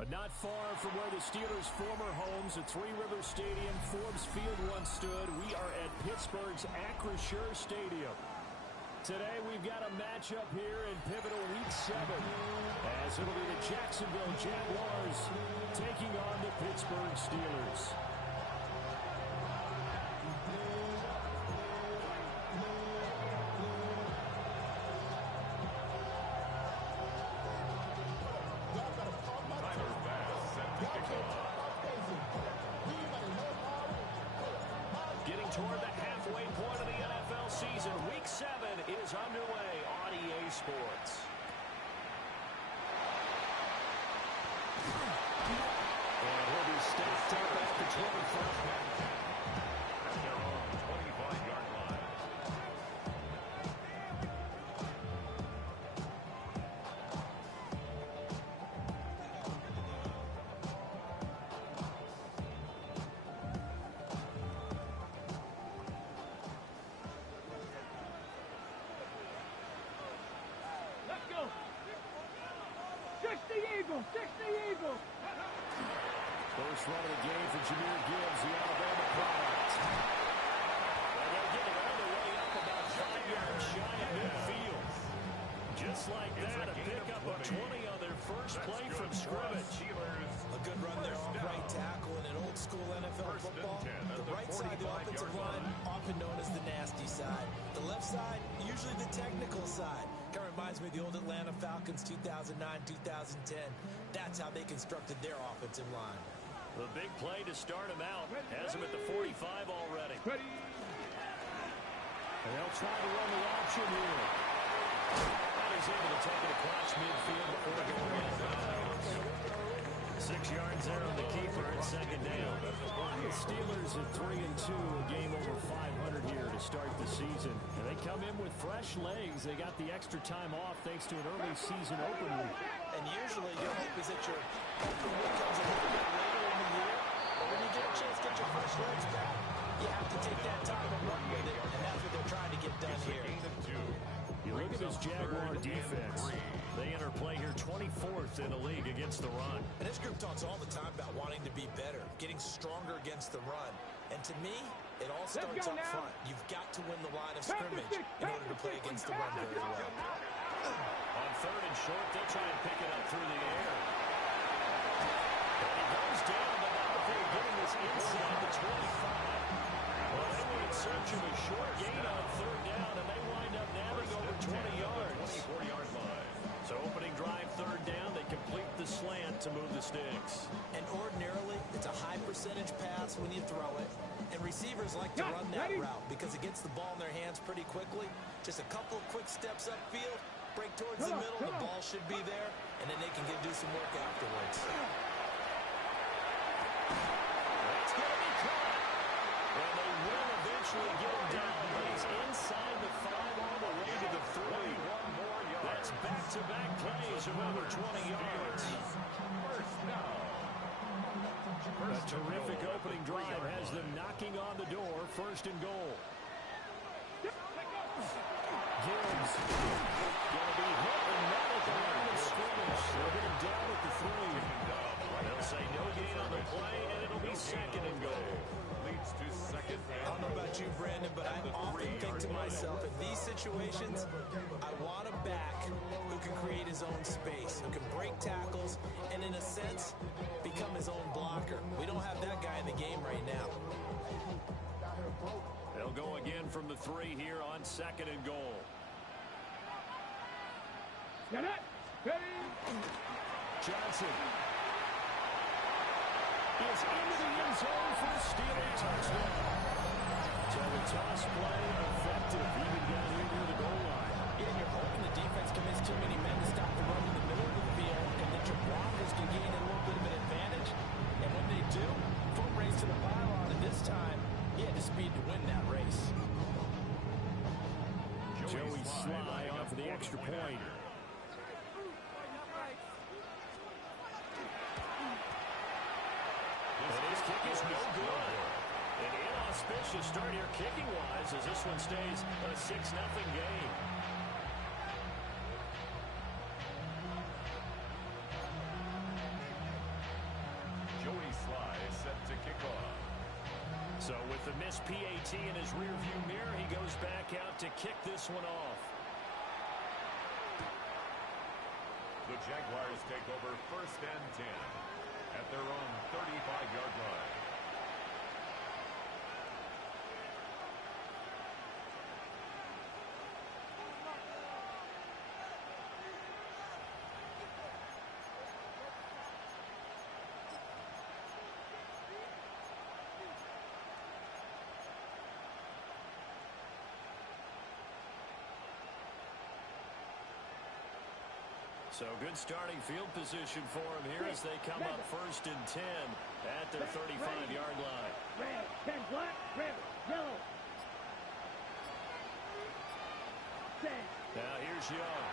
But not far from where the Steelers' former homes at Three Rivers Stadium, Forbes Field once stood, we are at Pittsburgh's Acrisure Stadium. Today we've got a matchup here in pivotal Week 7, as it'll be the Jacksonville Jaguars taking on the Pittsburgh Steelers. Getting toward the halfway point of the NFL season, Week 7 is underway on EA Sports. And he'll be stacked up at the 25. At their own 25-yard line. First run of the game for Jahmyr Gibbs, the Alabama product. And they'll get it all the way up about 5 yards shy of midfield. Just like that, a pickup of 20 on their first play from scrimmage. A good run there off right tackle in an old-school NFL football. The right side of the offensive line, often known as the nasty side. The left side, usually the technical side. Kind of reminds me of the old Atlanta Falcons 2009-2010. That's how they constructed their offensive line. The big play to start him out has him at the 45 already. And they'll try to run the option here. And he's able to take it across midfield before going in. 6 yards there on the keeper at second down. The Steelers at 3-2, a game over 500 here to start the season. And they come in with fresh legs. They got the extra time off thanks to an early season open week. And usually your hope is that your open week comes a little bit later in the year. But when you get a chance to get your fresh legs back, you have to take that time and run with it. And that's what they're trying to get done here. You look at this Jaguar defense. They enter play here 24th in the league against the run. And this group talks all the time about wanting to be better, getting stronger against the run. And to me, it all starts up front. You've got to win the line of scrimmage in order to play against the run very well. On third and short, they'll try and pick it up through the air. And he goes down, but now they're getting this inside the 25. Well, they were in search of a short gain on third down, and they wind up nabbing over 20 yards. 24-yard line. So opening drive, third down, they complete the slant to move the sticks. And ordinarily, it's a high percentage pass when you throw it. And receivers like to run that route because it gets the ball in their hands pretty quickly. Just a couple of quick steps upfield, break towards the middle, the ball should be there, and then they can do some work afterwards. That's going to be caught. And they will eventually get him down, but he's inside the 5 all the way to the 3. That's back-to-back plays of over 20 yards. A terrific opening drive has them knocking on the door, first and goal. Gibbs going to be hit and not at the line of scrimmage. They'll get him down at the 3. They'll say no gain on the play, and it'll be second and goal. Leads to second. I don't know about you, Brandon, but I often think to myself, in these situations, I want a back who can create his own space, who can break tackles, and in a sense, become his own blocker. We don't have that guy in the game right now. They'll go again from the 3 here on second and goal. Get it! Ready! Johnson is into the end zone for a Steeler touchdown. So the toss play effective, even down here near the goal line. Yeah, and you're hoping the defense commits too many men to stop the run in the middle of the field, and that your blockers can gain a little bit of an advantage. And when they do, foot race to the pylon, and this time, he had the speed to win that race. Joey Sly on for the extra point. And his kick is no good. An inauspicious start here kicking-wise as this one stays a 6-0 game. missed PAT in his rearview mirror. He goes back out to kick this one off. The Jaguars take over 1st and 10 at their own 35-yard line. So good starting field position for him here as they come up 1st and 10 at their 35-yard line. Red, 10 black, red, yellow. Now here's Young.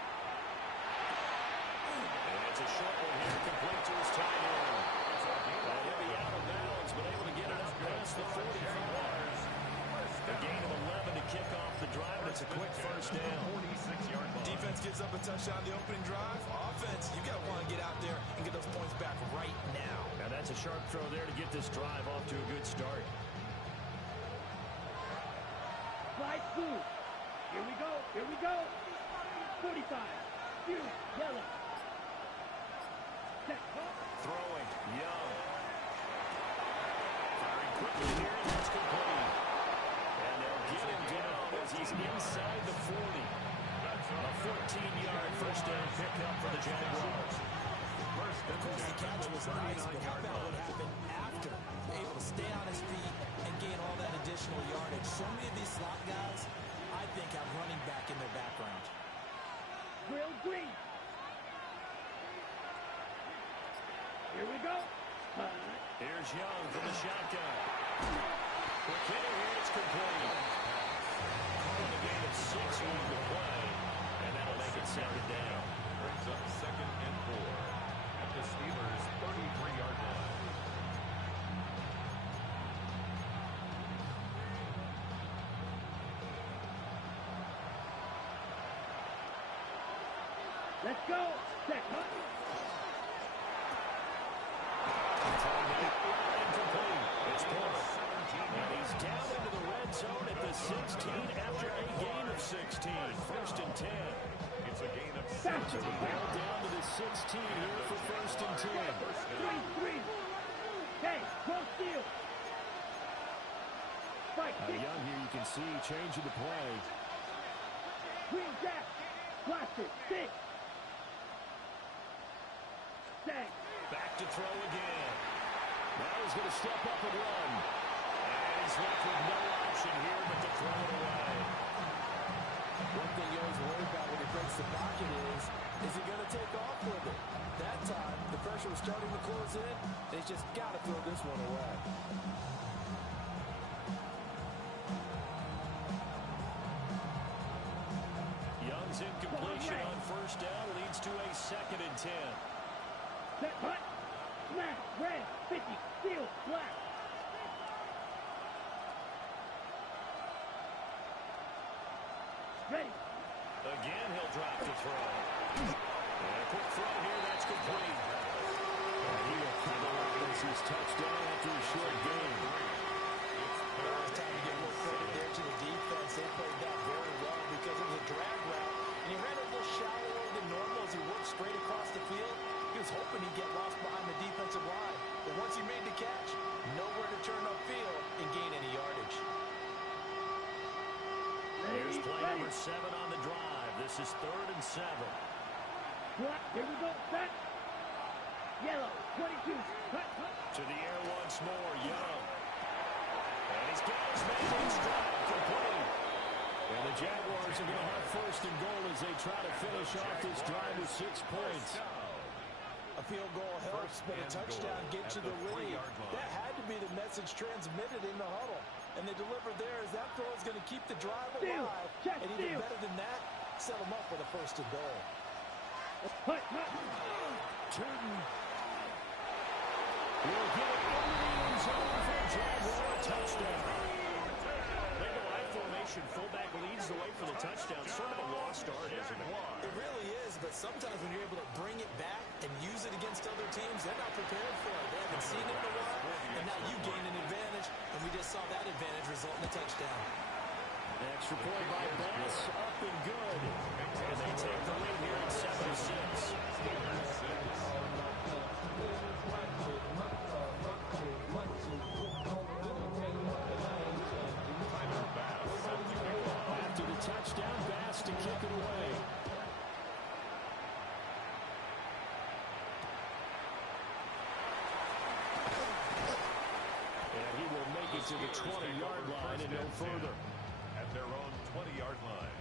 And it's a short one here, complete to his tight end. And he'll be out of bounds, but able to get it up past the 45. A gain of 11 to kick off the drive, and it's a quick first down. 46-yard line. Defense gives up a touchdown the opening drive. Offense, you got to want to get out there and get those points back right now. Now that's a sharp throw there to get this drive off to a good start. Fly blue. Here we go. Here we go. 45. Blue, yellow. Set. Throwing. Young. Firing quickly here, and that's complete. And they'll get him down as he's inside the 40. A 14-yard first down pickup for the Jaguars. Of course, the catch was nice, but how about what happened after? Able to stay on his feet and gain all that additional yardage. So many of these slot guys, I think, have running back in their background. Grill green. Here we go. Here's Young from the shotgun. Quick hitter here, it's complete. Calling a gain of 6 on the play, and that'll make it 2nd down. Brings up 2nd and 4 at the Steelers' 33-yard line. Let's go. Set. Incomplete. It's Porter. And he's down into the red zone at the 16 after a gain of 16. 1st and 10. It's a gain of 6. So the ball down to the 16 here for 1st and 10. 3. Hey, close steal. Spike. Young here, you can see changing the play. Green jack. Blaster. 6. Set. Back to throw again. Now he's going to step up and run. And he's left with no option here but to throw it away. One thing you always worry about when he breaks the pocket is he going to take off with it? That time, the pressure was starting to close in. They just got to throw this one away. Young's incompletion on 1st down leads to a 2nd and 10. Set. Hut. Smash. Red. 50. Steel. Black. Ready. Again, he'll drop to throw. And a quick throw here, that's complete. And he will capitalize his touchdown after a short game. It's time to get more credit there to the defense. They played that very well because it was a drag route. And he ran a little shallower than normal as he worked straight across the field. He was hoping he'd get lost behind the defensive line. But once he made the catch, nowhere to turn upfield and gain any yardage. Here's play number 7 on the drive. This is 3rd and 7. Black. Here we go. Set. Yellow. 22. Hut. To the air once more, Young. And he's got his man in stride, complete. And the Jaguars are going to have 1st and goal as they try to finish off this drive with 6 points. A field goal helps, but a touchdown gets you the lead. That had to be the message transmitted in the huddle. And they delivered there as that throw is going to keep the drive alive. And even better than that, set them up for the 1st and goal. Turton will get it into the end zone for a Jaguar touchdown. They go I formation. Fullback leads the way for the touchdown. Sort of a lost start, isn't it? It really is, but sometimes when you're able to bring it back and use it against other teams, they're not prepared for it. They haven't seen it in a while, and now you gain an advantage, and we just saw that advantage result in a touchdown. Extra point by Bass, up and good. And they take the lead here at 7-6. After the touchdown, Bass to kick it away. And he will make it to the 20-yard line and no further. At their own 20-yard line.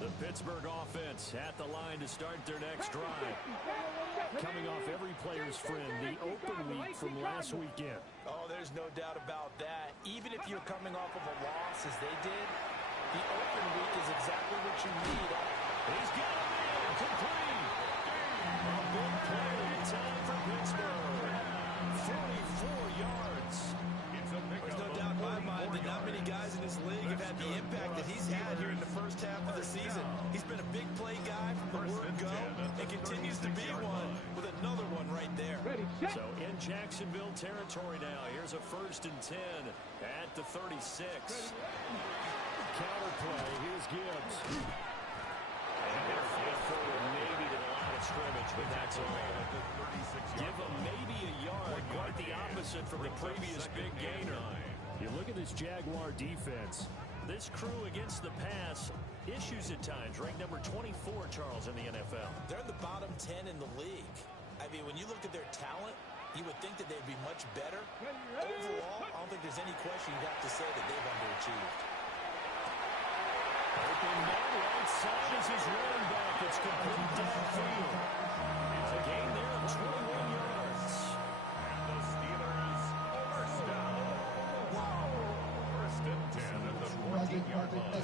The Pittsburgh offense at the line to start their next drive. Coming off every player's friend, the open week from last weekend. Oh, there's no doubt about that. Even if you're coming off of a loss as they did, the open week is exactly what you need. He's got a man complete. A big play in time for Pittsburgh. 44 yards. There's no doubt in my mind that not many guys in this league have had the impact that he's had here in the first half of the season. He's been a big play guy from the word go and continues to be one with another one right there. So in Jacksonville territory now. Here's a 1st and 10 at the 36. Counter play. Here's Gibbs. And they're flipped forward maybe to the line of scrimmage, but that's all. Give them maybe a yard. Quite the opposite from the previous big gainer. You look at this Jaguar defense. This crew against the pass, issues at times. Ranked number 24, Charles, in the NFL. They're in the bottom 10 in the league. I mean, when you look at their talent, you would think that they'd be much better. Overall, I don't think there's any question you'd have to say that they've underachieved. Open man, right side is his running back. It's complete downfield. A gain there of 21 yards. And the Steelers first down. First and 10 at the 14-yard line.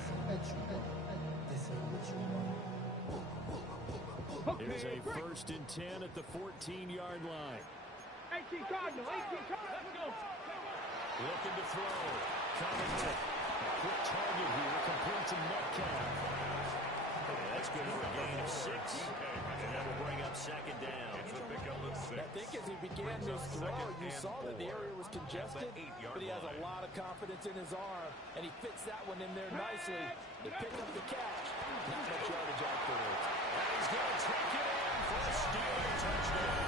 Here's a 1st and 10 at the 14-yard line. 18 Cardinal, 18 Cardinal. Let's go. Looking to throw. Covington. A quick target here. Complete to Metcalf. That's good for a gain of 6. And that will bring up 2nd down. I think as he began this throw, you saw that the area was congested, but he has a lot of confidence in his arm, and he fits that one in there nicely. They pick up the catch. Not much yardage afterwards. And he's going to take it in for a Steeler touchdown.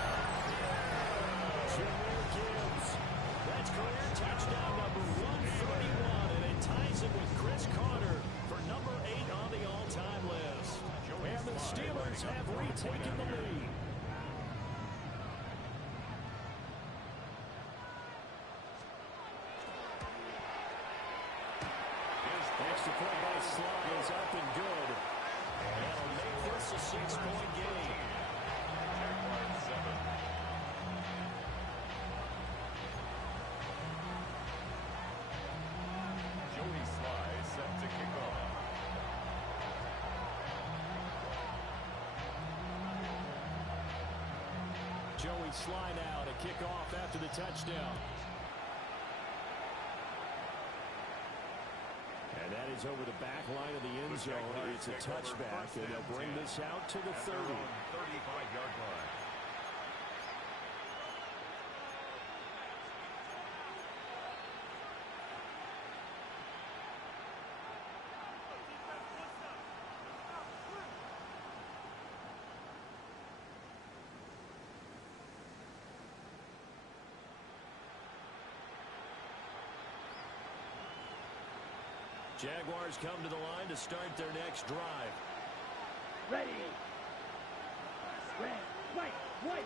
Jameer Gibbs. That's career touchdown number 131, and it ties him with Chris Carter for number 8 on the all-time list. And the Steelers have retaken the lead. Extra point by Sly is up and good. And that'll make this a 6-point game. Jaguars 7. Joey Sly set to kick off. Joey Sly now to kick off after the touchdown. And that is over the back line of the end zone. It's a touchback, and they'll bring this out to the 30. 35-yard line. Jaguars come to the line to start their next drive. Ready. Red, white, white.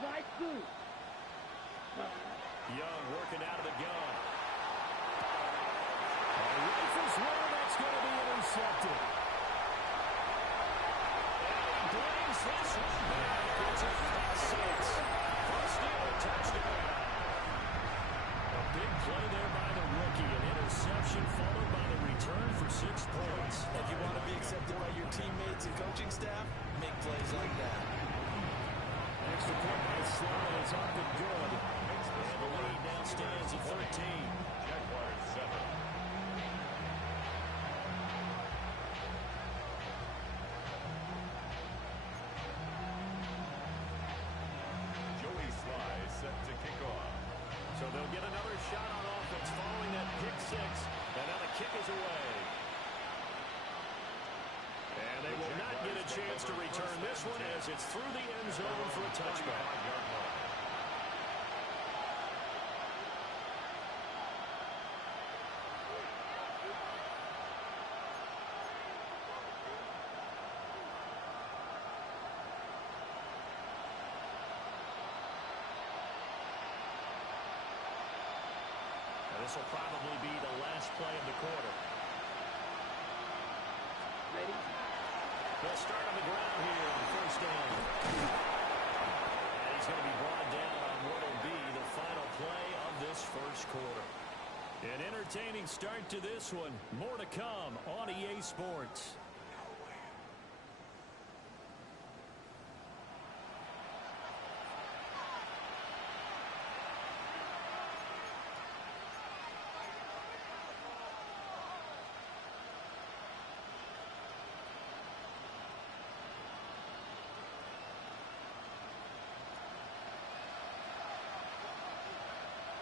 Right through. Young working out of the gun. Rifles one, that's going to be intercepted. And he brings this one back. It's a 6. First Steeler touchdown. A big play there by the rookie. An interception followed by the is up and good. And the lead now stands at 13. Jaguars 7. Set to kick off. So they'll get another shot on offense following that pick six. And now the kick is away. And they will not get a chance to return this one as it's through the end zone for a touchback. This will probably be the last play of the quarter. Ready? They'll start on the ground here on first down. And he's going to be brought down on what will be the final play of this first quarter. An entertaining start to this one. More to come on EA Sports.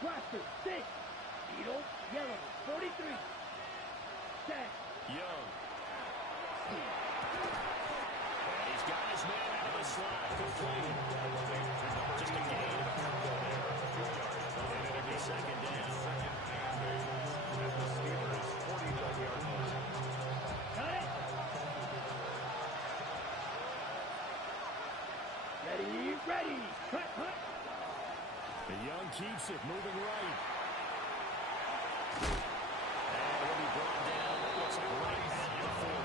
Roster 6. Beetle, yellow, 43. Set. Young. And he's got his man out of the slot. Complete. Just a gain of a couple there. And it'll be second down. At the Steelers' 41-yard line. Got it. Ready, ready. Cut, cut. The Young keeps it moving right. And will be brought down. It looks like right at the 40.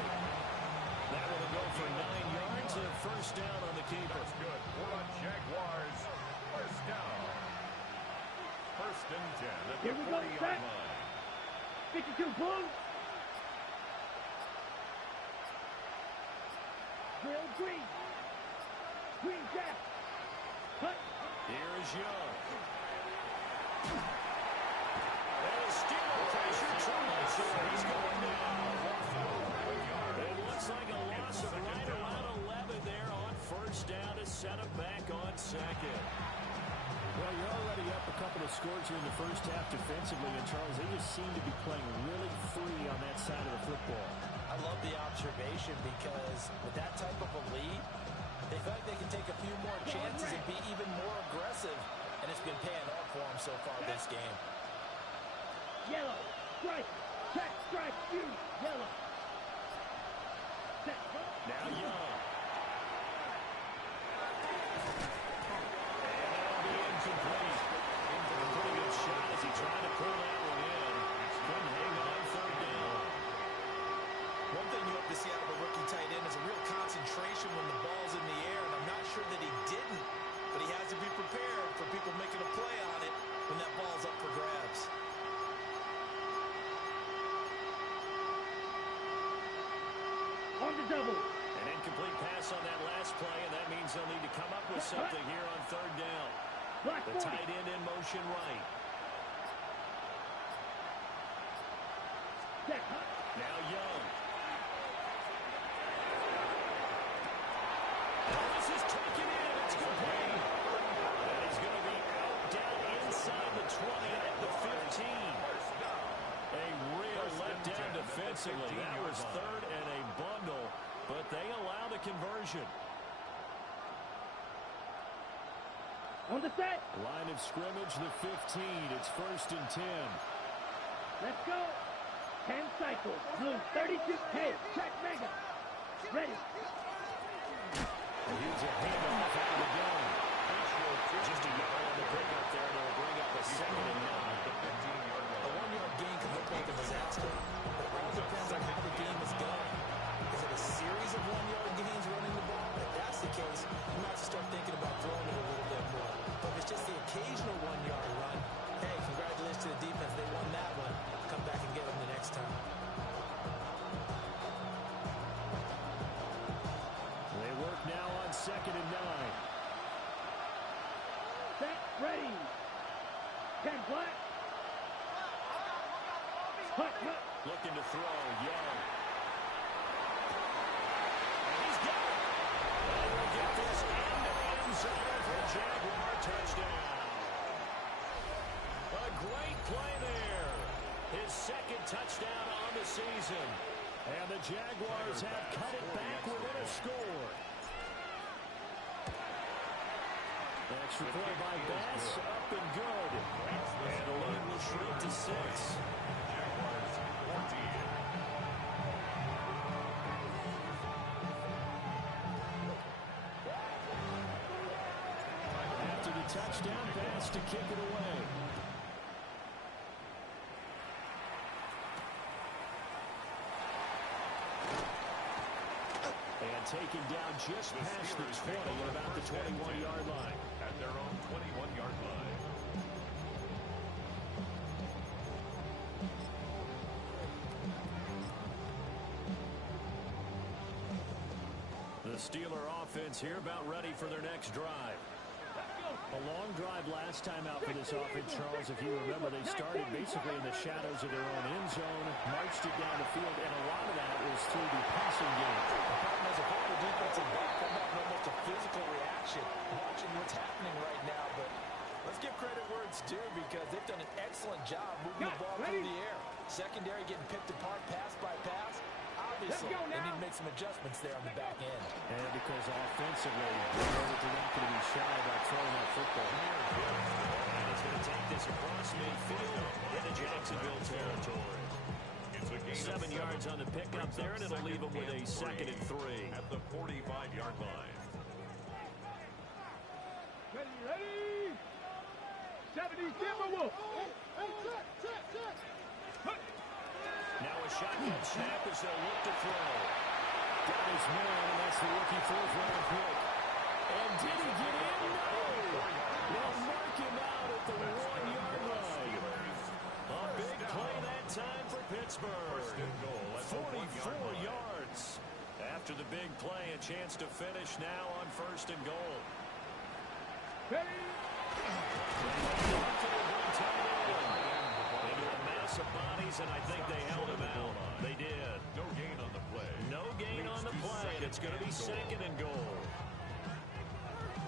That will go for 9 yards and first down on the keeper. That's good for the Jaguars. First down. First and 10 at the Here we go, 40-yard set. line. 52 blue. Drill green. Green jack. Cut. Here is Young. And Steeler pressure tries. So he's going down. It looks like a loss of right around 11 there on first down to set him back on second. Well, you're already up a couple of scores here in the first half defensively, and Charles, they just seem to be playing really free on that side of the football. I love the observation because with that type of a lead, they feel like they can take a few more chances and be even more aggressive, and it's been paying off for them so far this game. Yellow. Strike. Check. Strike. You. Yellow. Set. Now Young. And that'll be incomplete. A pretty good shot as he tried to pull that one in. Couldn't hang on third down. One thing you hope to see out of a rookie tight end is a real concentration when the ball's in the air, and I'm not sure that he didn't, but he has to be prepared for people making a play on it when that ball's up for grabs. On the double. An incomplete pass on that last play, and that means they'll need to come up with something here on third down. Black The 40. tight end in motion right. Set. Cut. Now Young. And this is taken in. It's complete. And he's going to be out down inside the 20 at the 15. A real letdown defensively. That was third and a bundle, but they allow the conversion. On the set. Line of scrimmage, the 15. It's first and 10. Let's go. 10 cycles. Blue 32. Hey, check mega. Ready. Here's a handoff out of the gun. Just a yard on the pickup there, and it'll bring up a second and 9. A 1-yard gain can look like a disaster, but it all depends on how the game is going. Is it a series of 1-yard gains running the ball? If that's the case, you might have to start thinking about throwing it a little bit more. But if it's just the occasional 1-yard run, hey, congratulations to the defense. They won that one. Come back and get them the next time. They work now on second and 9. Set. flat. Hut. Looking to throw, Young. And he's got it. And we'll get this into the end zone for a Jaguar touchdown. A great play there. His second touchdown on the season. And the Jaguars have cut it back within a score. Extra play by Bass, up and good. And the lead will shrink to 6. Jaguars 14. After the touchdown pass to kick it away. And taken down just past the 20 at about the 21-yard line. At their own 21-yard line. The Steeler offense here about ready for their next drive. A long drive last time out for this offense, Charles. If you remember, they started basically in the shadows of their own end zone, marched it down the field, and a lot of that was through the passing game. As a former defensive back, I'm having almost a physical reaction watching what's happening right now. But let's give credit where it's due because they've done an excellent job moving the ball through the air. Secondary getting picked apart pass by pass. Obviously, they need to make some adjustments there on the back end. And because offensively, they know that they're not going to be shy about throwing that football. And it's going to take this across midfield into Jacksonville territory. 7 yards on the pickup there, and it'll leave them with a 2nd and 3. At the 45-yard line. Ready. 70, Timberwolf. Now a shotgun snap as they'll look to throw. Got his man, and that's the rookie 4th-round pick. And did he get in? No! They'll mark him out at the 1-yard line. A big play that time for Pittsburgh. 44 yards. After the big play, a chance to finish now on 1st and goal. Into a mass of bodies, and I think they held him out. They did. No gain on the play. No gain on the play, and it's going to be 2nd and goal.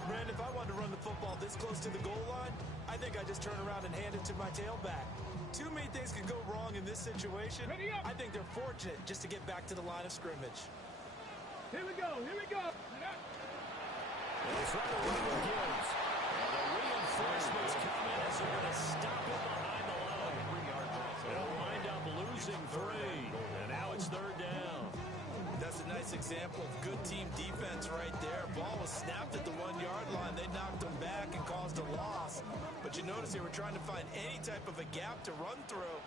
Brandon, if I wanted to run the football this close to the goal line, I think I just turn around and hand it to my tailback. Too many things could go wrong in this situation. I think they're fortunate just to get back to the line of scrimmage. Here we go. They'll try to run with Gibbs. And the reinforcements come in as they're going to stop it behind the line. They'll wind up losing 3. And now it's 3rd down. That's a nice example of good team defense right there. Ball was snapped at the 1-yard line. They knocked them back and caused a loss. But you notice they were trying to find any type of a gap to run through.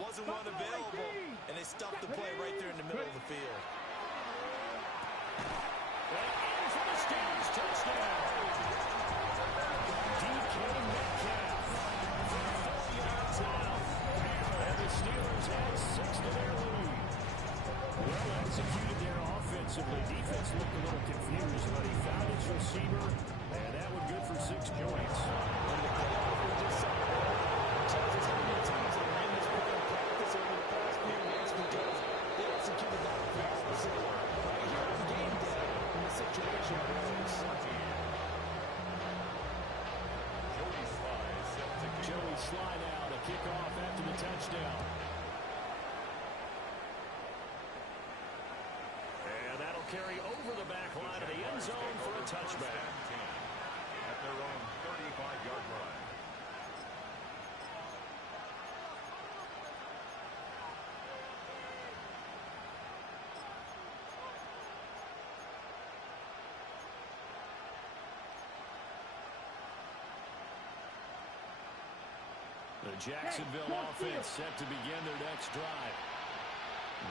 Wasn't one available, and they stuffed the play right there in the middle of the field. And in for the Steelers touchdown. DK Metcalf from 4 yards out. And the Steelers add 6 to their lead. Well executed there offensively. Defense looked a little confused, but he found his receiver, and that one good for 6 points. Tells us how many teams have ran this play in practice over the past few weeks because they executed that pass specifically. Right here on game day in the situation arose. Joey Sly now to kick off after the touchdown. And that'll carry over the back line of the end zone for a touchback. At their own 35-yard line. The Jacksonville offense set to begin their next drive.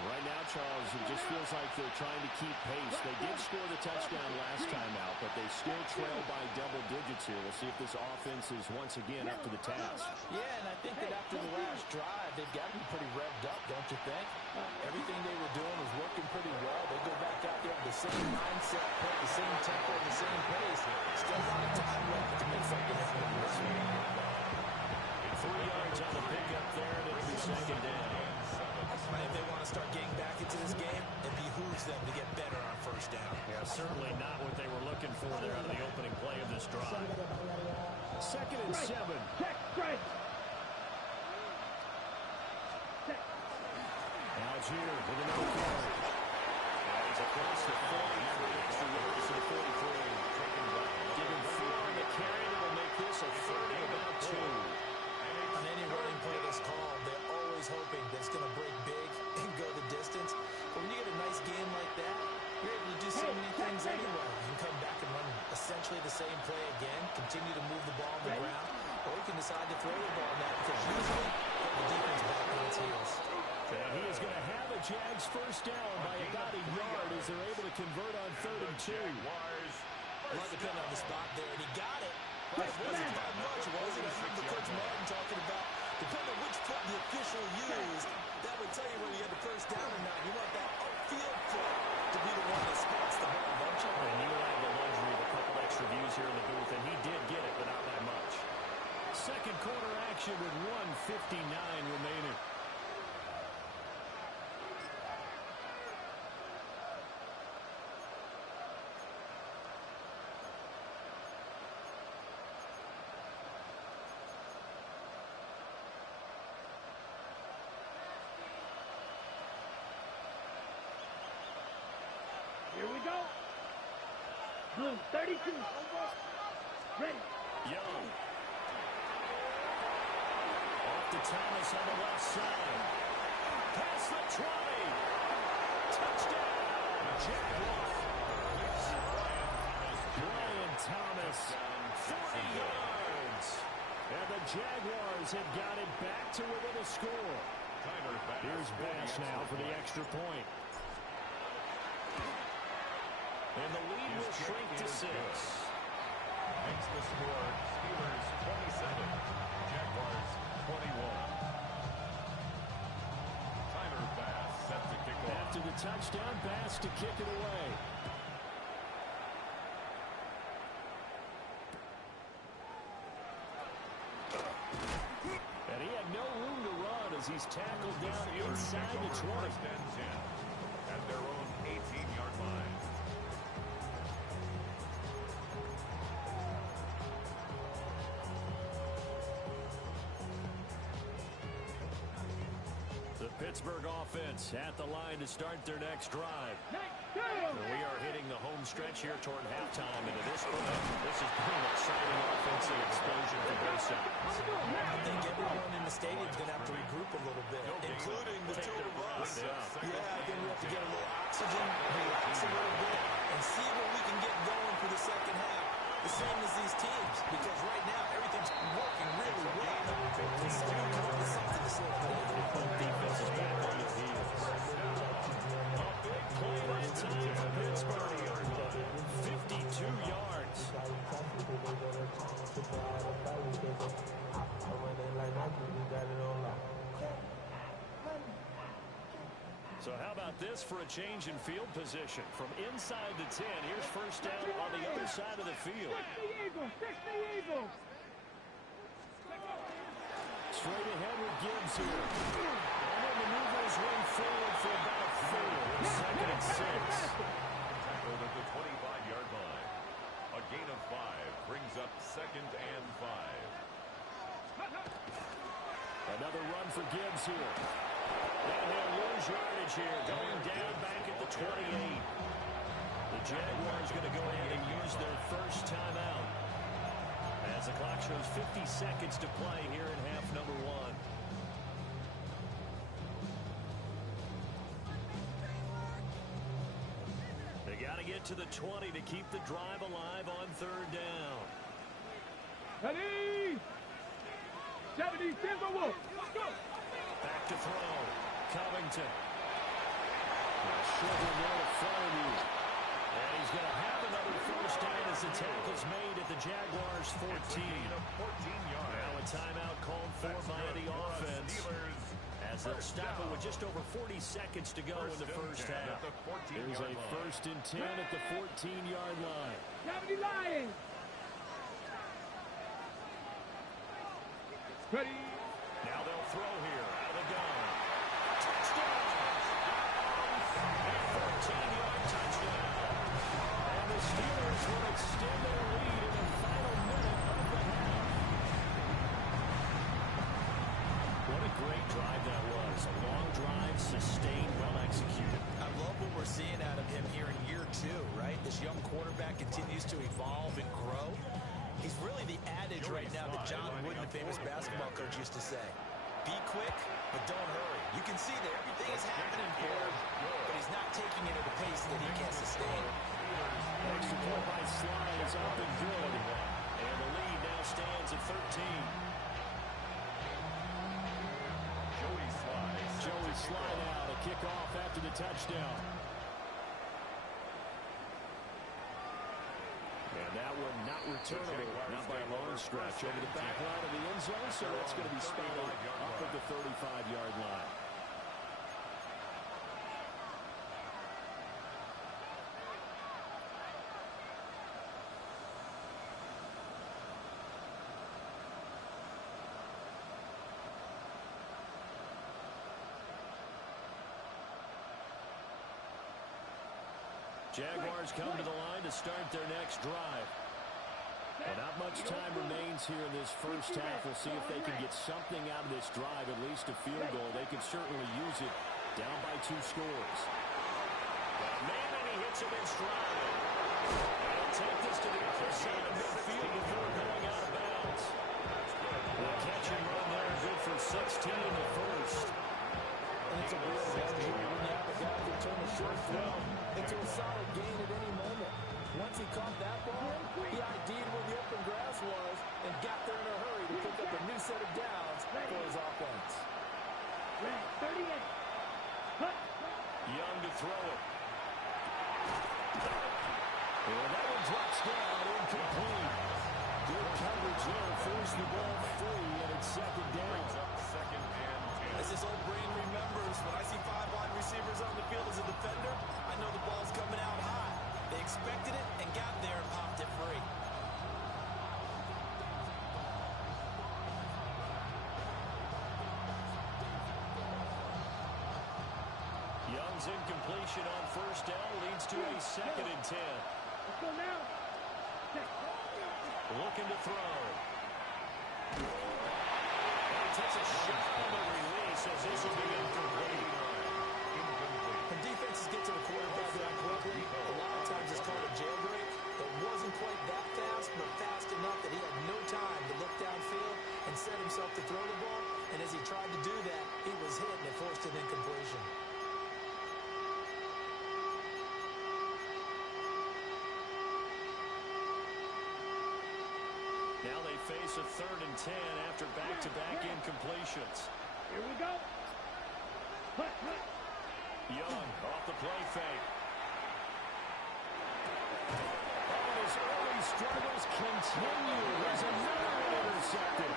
Right now, Charles, it just feels like they're trying to keep pace. They did score the touchdown last time out, but they still trail by double digits here. We'll see if this offense is once again up to the task. Yeah, and I think that after the last drive, they've got to be pretty revved up, don't you think? Everything they were doing was working pretty well. They go back out there with the same mindset, put the same tempo, the same pace. Still a lot of time left to make something happen. 3 yards on the pickup there, and it'll be second down. If they want to start getting back into this game, it behooves them to get better on first down. Yeah, certainly not what they were looking for there out of the opening play of this drive. Second and 7. Check, strike. Algier with another carry. And he's across the 40 for an extra yards to the 43. Give him 4 on the carry. That'll make this a 30 about 2. On any running play that's called, they're always hoping that it's going to break big and go the distance. But when you get a nice game like that, you're able to do so many things anyway. You can come back and run essentially the same play again, continue to move the ball on the ground, or you can decide to throw the ball now because usually the defense back on its heels. And he is going to have a Jags first down by about a yard as they're able to convert on 3rd and 2. Well, it depended on the spot there, and he got it. But it wasn't by much, was it? I remember Coach Martin talking about, depending on which foot the official used, that would tell you whether you had the first down or not. You want that upfield foot to be the one that spots the ball, don't you? And you have the luxury of a couple extra views here in the booth, and he did get it, but not by much. Second quarter action with 1:59 remaining. Here we go. Blue, 32. Ready. Young. Off to Thomas on the left side. Past the 20. Touchdown. Jaguars. Brian Thomas. 40 yards. And the Jaguars have got it back to within a score. Here's Bass now for the extra point. And the lead will shrink to 6. Makes the score Steelers 27, Jaguars 21. Tyler Bass set to kick off. After the touchdown, Bass to kick it away. And he had no room to run as he's tackled down inside the 20. First and 10 at their own 18-yard line. The Pittsburgh offense at the line to start their next drive. Next We are hitting the home stretch here toward halftime into this one. This is pretty an exciting offensive explosion for both sides. I think everyone in the stadium is going to have to regroup a little bit, including the two of us. Yeah, I think we have to get a little oxygen, relax a little bit, and see what we can get going for the second half. The same as these teams, because right now everything's working really well. It's starting to come up with something to slow down. Both defenses back on their heels. A big play that time for Pittsburgh. 52 yards. So how about this for a change in field position? From inside the 10, here's first down on the other side of the field. the Eagles. Fix the Eagles. Straight ahead with Gibbs here. And then maneuvers one forward for about 4. Second and 6. Tackled at the 25-yard line. A gain of 5 brings up second and 5. Another run for Gibbs here. And he'll lose yardage here. Going down back at the 28. The Jaguars going to go ahead and use their first timeout. As the clock shows 50 seconds to play here in half number 1. They got to get to the 20 to keep the drive alive on third down. Ready. 70, Timberwolves. Let's go. Back to throw. Covington. Sugar there in front of you. And he's going to have another first down as the tackle's made at the Jaguars 14. Now a timeout called for by the offense. As they'll stop it with just over 40 seconds to go in the first half. There's a first and 10 at the 14-yard line. 70 Lions. Ready. throw here. Out of the gun. Touchdown! A 14-yard touchdown. And the Steelers will extend their lead in the final minute of the half. What a great drive that was. A long drive, sustained, well executed. I love what we're seeing out of him here in year 2, right? This young quarterback continues to evolve and grow. He's really the adage right now that John Wooden, the famous basketball coach, used to say. Be quick, but don't hurry. You can see that everything is happening for him, but he's not taking it at a pace that he can't sustain. Extra point by Slide is up and good. And the lead now stands at 13. Joey Slide out, a kickoff after the touchdown. And that one not returnable, not by a long stretch. Over the back line of the end zone, so that's going to be spotted up at the 35-yard line. Jaguars come to the line to start their next drive. And not much time remains here in this first half. We'll see if they can get something out of this drive, at least a field goal. They can certainly use it down by 2 scores. Man, and he hits him in stride. And he'll take this to the other side of midfield before going out of bounds. The catch and run there, good for 16 in the first. It's a real luxury when you have a guy who turn a short throw into a solid gain at any moment. Once he caught that ball, he ID'd where the open grass was and got there in a hurry to pick up a new set of downs for his offense. 38. Young to throw it. And that one drops down, incomplete. Good coverage there, forced the ball free, and it's second down. As this old brain remembers, when I see 5 wide receivers on the field as a defender, I know the ball's coming out high. They expected it and got there and popped it free. Young's incompletion on first down leads to a 2nd and 10. Let's go now. Looking to throw. And he takes a shot on the release as this will be incomplete. When defenses get to the quarterback that quickly, a lot of times it's called a jailbreak. It wasn't quite that fast, but fast enough that he had no time to look downfield and set himself to throw the ball. And as he tried to do that, he was hit and it forced an incompletion. Now they face a 3rd and 10 after back-to-back incompletions. Here we go. Young off the play fake. And his early struggles continue. There's another one intercepted.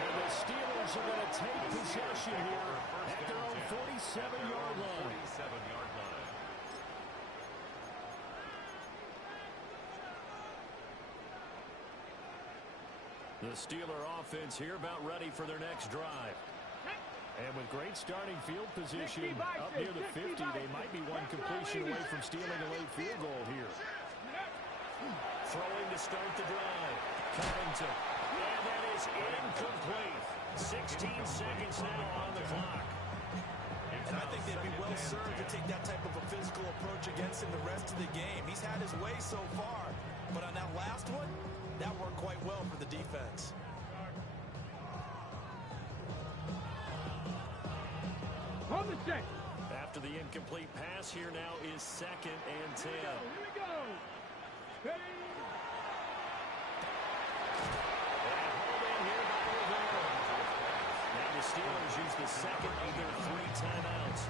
And the Steelers are going to take possession here at their own 47-yard line. The Steeler offense here about ready for their next drive. And with great starting field position up near the 50, they might be one completion away from stealing a late field goal here. Throwing to start the drive. Covington. And that is incomplete. 16 seconds now on the clock. And I think they'd be well served to take that type of a physical approach against him the rest of the game. He's had his way so far, but on that last one, that worked quite well for the defense. On the set. After the incomplete pass, here now is 2nd and 10. Here we go. Ready? And hold in here by Rivera. Now the Steelers use the 2nd of their 3 timeouts.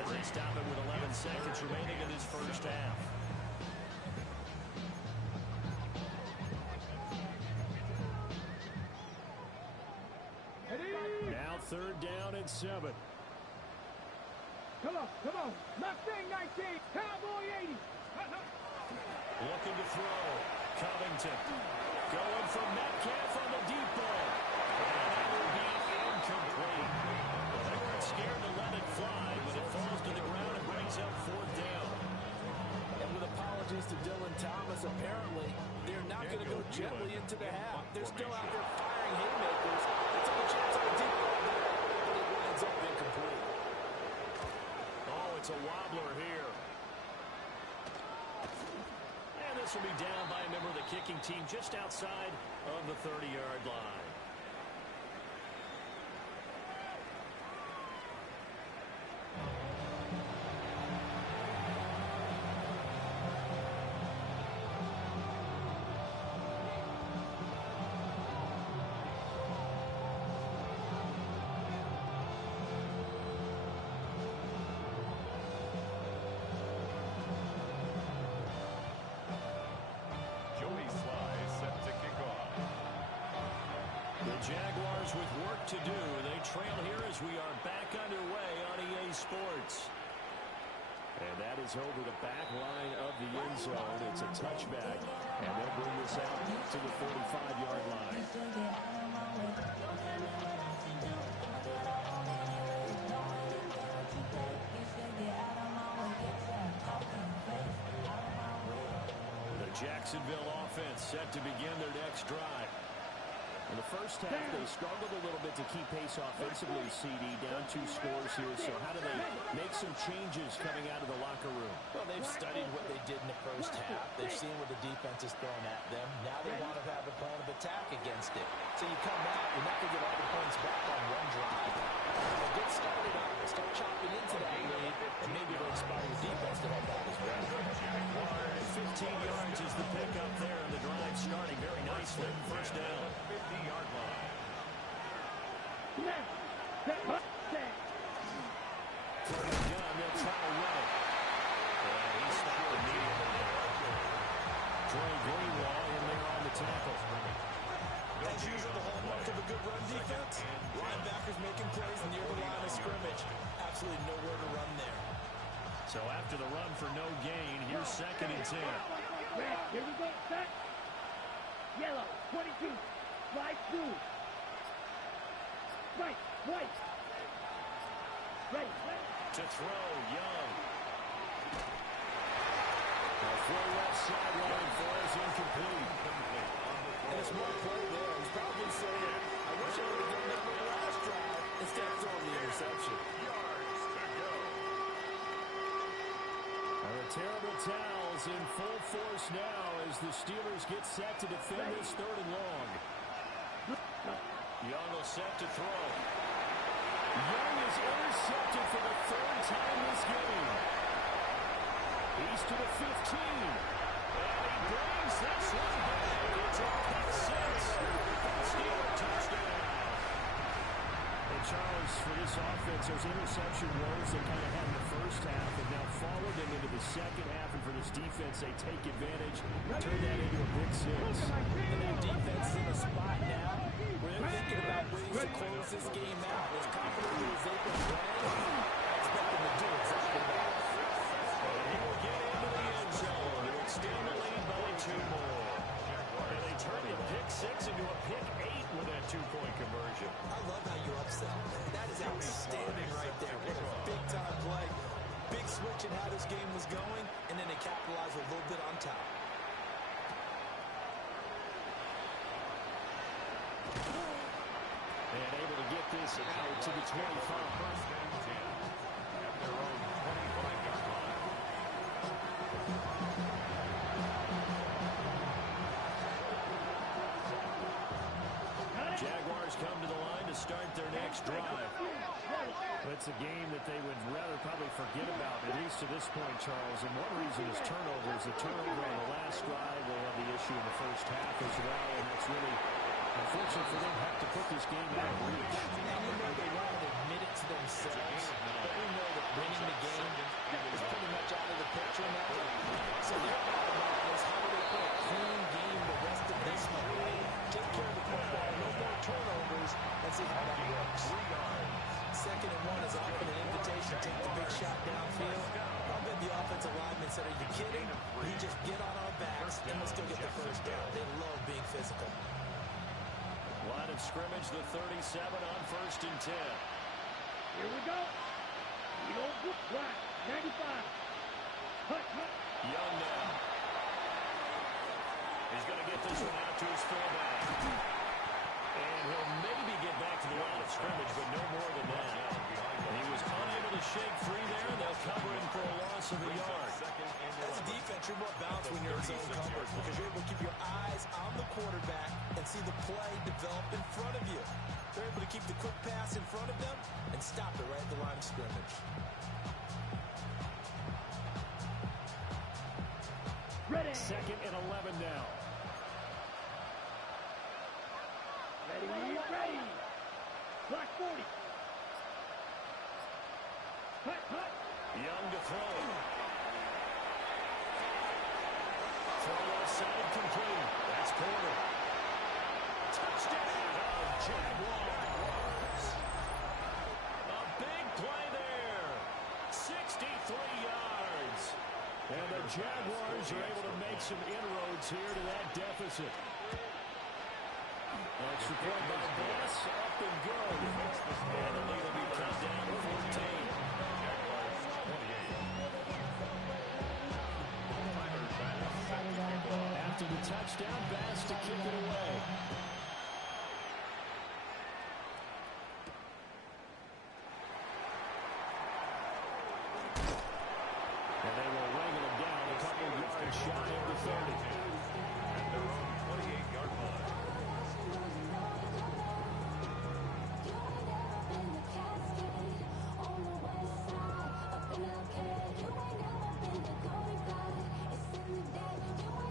As they stop it with 11 seconds remaining in this first half. Now 3rd down and 7. Come on. Mustang 19. Cowboy 80. Looking to throw. Covington. Going from Metcalf on the deep ball. that will be incomplete. Well, they weren't scared to let it fly, but it falls to the ground and brings up fourth down. And with apologies to Dylan Thomas, apparently they're not going to go gently into the half. They're still out there firing haymakers. They took a chance on a deep ball there, but it winds up incomplete. Oh, it's a wobbler here. And this will be down by a member of the kicking team just outside of the 30-yard line. Jaguars with work to do. They trail here as we are back underway on EA Sports. And that is over the back line of the end zone. It's a touchback. And they'll bring this out to the 45-yard line. The Jacksonville offense set to begin their next drive. In the first half, they struggled a little bit to keep pace offensively, CD, down 2 scores here. So how do they make some changes coming out of the locker room? Well, they've studied what they did in the first half. They've seen what the defense is throwing at them. Now they want to have a plan of attack against it. So you come out, you're not going to get all the points back on one drive. But get started on it. Start chopping into that lead, and maybe it'll inspire your defense to help out as well. 15 yards is the pickup there, and the drive starting very nicely. First down. 50-yard line. Third down, they'll try to run it. And he stopped immediately. Troy Greenwall in there on the tackle. As usual, the hallmark of a good run defense. Linebackers making plays near the line of scrimmage. Absolutely nowhere to run there. So after the run for no gain, here's 2nd and 10. Here we go, set. Yellow, 22. Slide through. Right, right. Ready. To throw, Young. A full left sideline falls incomplete. And a smart play there. He's probably saying, I wish I would have done that on the last drive instead of throwing the interception. The terrible towels in full force now as the Steelers get set to defend this 3rd and long. Young will set to throw. Young is intercepted for the 3rd time this game. He's to the 15. And he brings this one back. It's a pick 6. Steeler touchdown. And Charles, for this offense, those interception woes they kind of had in the first half have now followed them into the second half. And for this defense, they take advantage, turn that into a big 6. And that defense is in a spot now where they're thinking about ways to close this game out. As confidently as they've been playing, I expect them to do exactly that. And he will get into the end zone to extend the lead by 2 more. And they turn the pick 6 into a pick 8 with that 2-point conversion. I love how you upsell. That is outstanding right there. What a big-time play. Big switch in how this game was going, and then they capitalized a little bit on top. And able to get this out to the 25. At their own 25-yard line. Jaguars come to the line to start their next drive. It's a game that they would rather probably forget about, at least to this point, Charles. And one reason is turnovers. The turnover on the last drive, they have the issue in the first half as well. And that's really unfortunate for them have to put this game out of reach. And you know they want to admit it to themselves, but we know that winning the game is pretty much out of the picture now. So their bottom line is how do they play a clean game the rest of this one? Take care of the football, no more turnovers, and see how that works. 2nd and 1 is often an invitation to take the big shot downfield. I'll bet the offensive lineman said, are you kidding? We just get on our backs and let's go get the first down. They love being physical. Line of scrimmage, the 37 on 1st and 10. Here we go. You don't look right. 95. Hut. Young now. He's going to get this one out to his fullback. And he'll maybe get back to the line of scrimmage, but no more than that. He was unable to shake free there, and they'll cover him for a loss of a yard. As a defense, you're more balanced when you're in zone coverage because you're able to keep your eyes on the quarterback and see the play develop in front of you. They're able to keep the quick pass in front of them and stop it right at the line of scrimmage. Ready. 2nd and 11 now. Ready. Clock 40. Hut. Young to throw. Throw left side complete. That's Porter. Touchdown, Jaguars. A big play there. 63 yards. And the Jaguars are able to make some inroads here to that deficit. Extra point by Bass. Up and good. And the lead will be cut down to 14. After the touchdown, Bass to kick it away. And they will wrangle him down a couple of yards shy of the 30. At their own 28-yard line.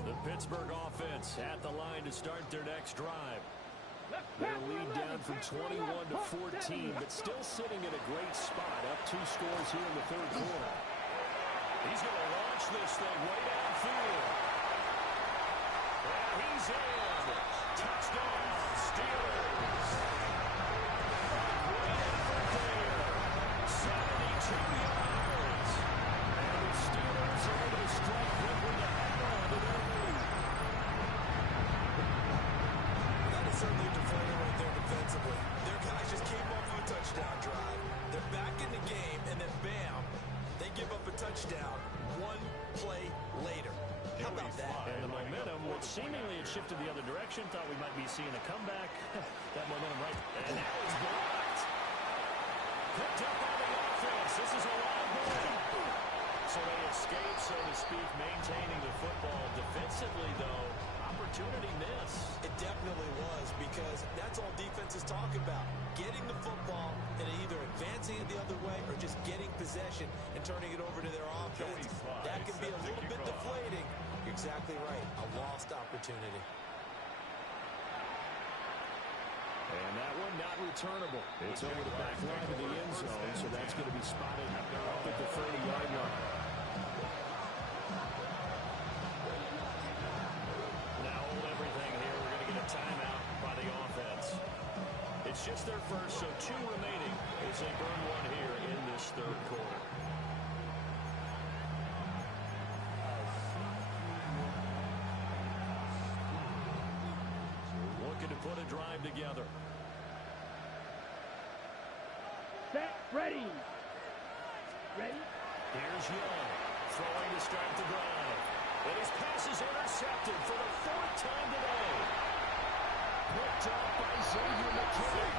The Pittsburgh offense at the line to start their next drive. Their lead down from 21 to 14, but still sitting in a great spot, up 2 scores here in the 3rd quarter. He's going to launch this thing way downfield. And he's in. Touchdown, Steelers. Great effort there. 72 yards. And the Steelers are able to strike quickly to hang on to their lead. That is certainly a deflator right there defensively. Their guys just came off of a touchdown drive. They're back in the game, and then bam, they give up a touchdown 1 play later. How about that? And the momentum, which seemingly had shifted the other direction, thought we might be seeing a comeback. That momentum right. And that is blocked. Picked up by the offense. This is a wild ball. So they escape, so to speak, maintaining the football. Defensively, though, opportunity miss. It definitely was, because that's all defenses talk about. Getting the football and either advancing it the other way or just getting possession and turning it over to their offense. That can be a little bit deflating. You're exactly right. A lost opportunity. And that one not returnable. It's over the back line of the end zone, so that's going to be spotted up at the 30-yard line. Now hold everything here. We're going to get a timeout by the offense. It's just their first, so 2 remaining as they burn one here in this 3rd quarter. Looking to put a drive together. Set. Ready. Here's Young, throwing to start the drive. And his pass is intercepted for the 4th time today. Picked up by Xavier McKinney.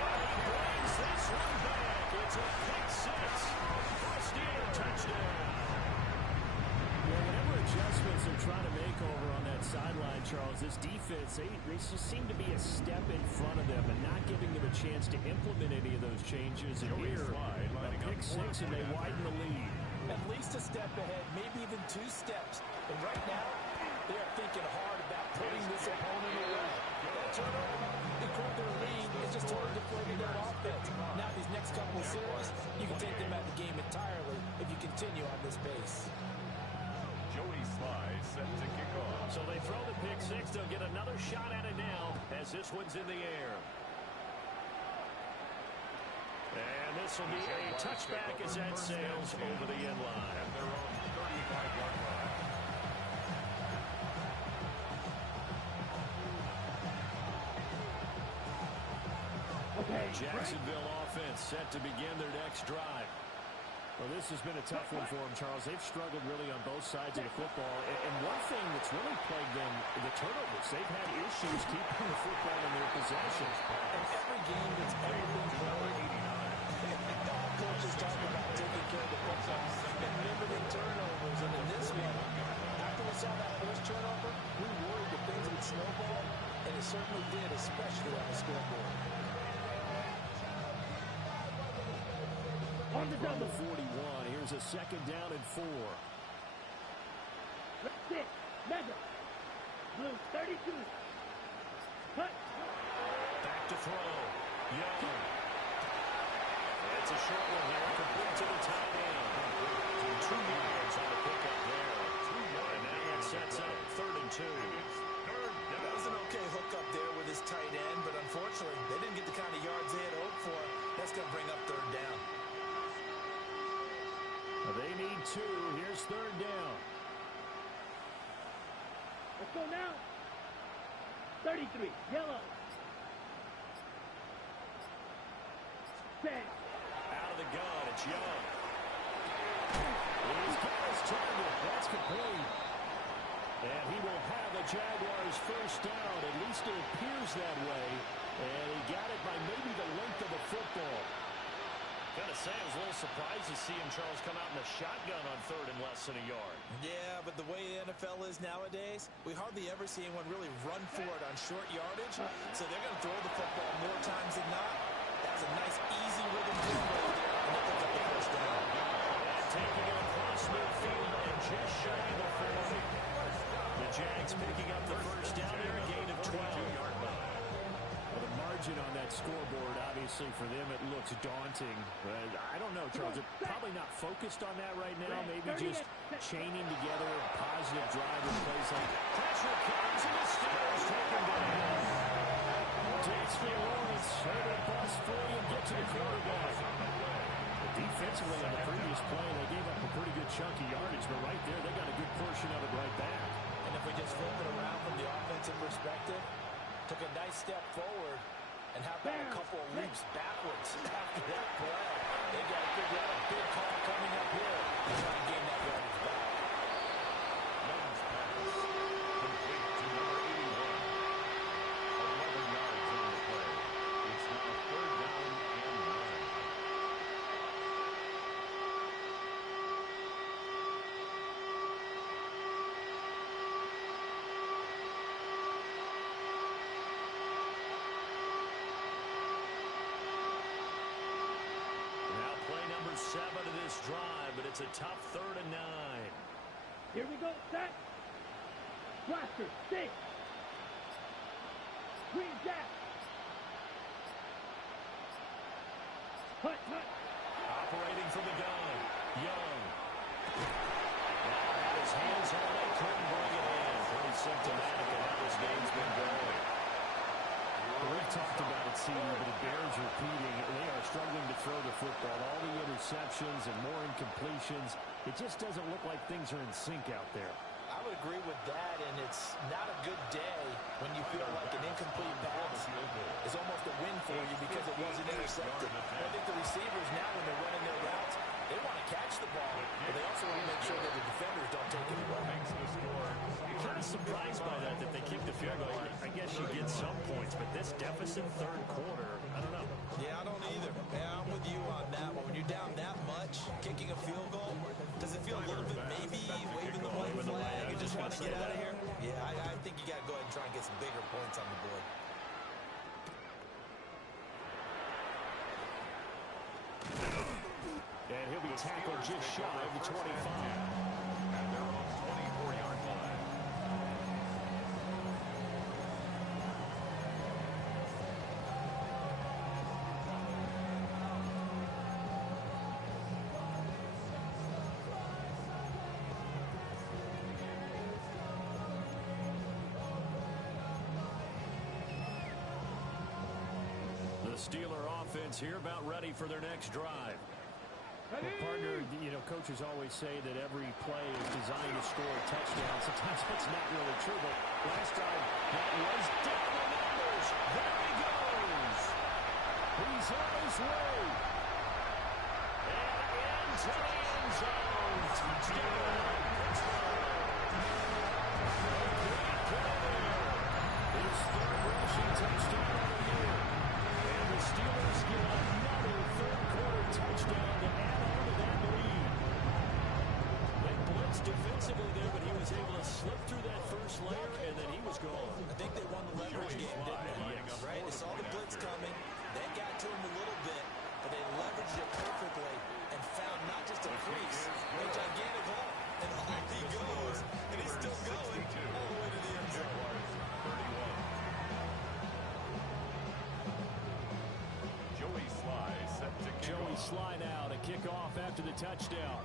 And he brings this one back. It's a pick 6 for a Steeler touchdown. Well, whatever adjustments they're trying to make over on that sideline, Charles, this defense, they just seem to be a step in front of them and not giving them a chance to implement any of those changes. And here, a pick 6, and they widen the lead. At least a step ahead, maybe even 2 steps. And right now, they are thinking hard about putting this opponent away. That turnover, they caught their lead, and just totally deflated their offense. Now these next couple of series, you can take them out of the game entirely if you continue on this pace. Joey Sly set to kick off. So they throw the pick 6. They'll get another shot at it now as this one's in the air. And this will be a touchback as that sails over the end line. At their own 35-yard line. Jacksonville offense set to begin their next drive. Well, this has been a tough one for them, Charles. They've struggled really on both sides of the football. And one thing that's really plagued them, the turnovers. They've had issues keeping the football in their possession. And every game that's ever been played, all coaches talk about taking care of the football and limiting turnovers. And in this one, after we saw that first turnover, we worried that things would snowball, and it certainly did, especially on the scoreboard. On the From double. the 41, here's a second down and 4. Six. Mega. Blue 32. Cut. Back to throw. Young. It's a short one here. Complete to the tight end. 2 yards on the pickup there. And now it sets up 3rd and 2. That was an okay hookup there with his tight end, but unfortunately, they didn't get the kind of yards they had hoped for. That's going to bring up 3rd down. They need 2. Here's 3rd down. Let's go now. 33. Yellow. Set. Out of the gun. It's Young. He's got his target. That's complete. And he will have a Jaguars first down. At least it appears that way. And he got it by maybe the length of the football. Gotta say, I was a little surprised to see him, Charles, come out in the shotgun on 3rd and less than a yard. Yeah, but the way the NFL is nowadays, we hardly ever see anyone really run for it on short yardage. So they're going to throw the football more times than not. That was a nice, easy rhythm drill right there, and they pick up the first down. And taking it across midfield and just shy of the 40. The Jags picking up the first down there, a gain of 12. Well, the margin on that scoreboard, obviously, for them, it looks daunting. But I don't know, Charles. They're probably not focused on that right now. Maybe just chaining together a positive drive with plays like that. Pressure comes, and the Steelers take him down. Takes for Lawrence. Heard it bust free and get to the quarterback. Defensively, on the previous play, they gave up a pretty good chunk of yardage. But right there, they got a good portion of it right back. And if we just flip it around from the offensive perspective, took a nice step forward, and how about a couple of leaps backwards after that play? They got to figure out a big call coming up here to try and gain that yardage back. Young's pass complete to number 81. 11 yards on the play. It's now 3rd down and 9. Now play number 7 of this drive, but it's a tough 3rd and 9. Here we go. Set. Blaster. 6. Green Jack. Hut. Operating from the gun. Young. Now had his hands on it, couldn't bring it in. Pretty symptomatic of how this game's been going. We've talked about it, CD, but it bears repeating. They are struggling to throw the football. All the interceptions and more incompletions. It just doesn't look like things are in sync out there. I would agree with that, and it's not a good day when you feel like an incomplete pass is almost a win for you because it wasn't intercepted. I think the receivers now, when they're running their routes, they want to catch the ball, but they also want to make sure that the defenders don't take it away. Kind of surprised by that they kicked the field goal. I guess you get some points, but this deficit 3rd quarter, I don't know. Yeah, I don't either. Yeah, I'm with you on that one. When you're down that much, kicking a field goal, does it feel a little bit maybe waving the white flag and just want to get out of here? Yeah, I think you got to go ahead and try and get some bigger points on the board. And he'll be tackled just shy of the 25. At their own 24-yard line. The Steeler offense here about ready for their next drive. Well, partner, you know, coaches always say that every play is designed to score a touchdown. Sometimes that's not really true, but last time that was down the numbers. There he goes. He's on his way. And into the end zone. Touchdown, Pittsburgh. Great play there. His third rushing touchdown of the year. And the Steelers get another third-quarter touchdown to add on to that lead. They blitzed defensively there, but he was able to slip through that first layer, and then he was gone. I think they won the leverage game, didn't they? Yes. Right? They saw the blitz coming. That got to him a little bit, but they leveraged it perfectly and found not just a crease, but a gigantic hole. And off he goes, and he's still going all the way to the end zone. Joey Sly set to kick Joey off. Sly now to kick off after the touchdown.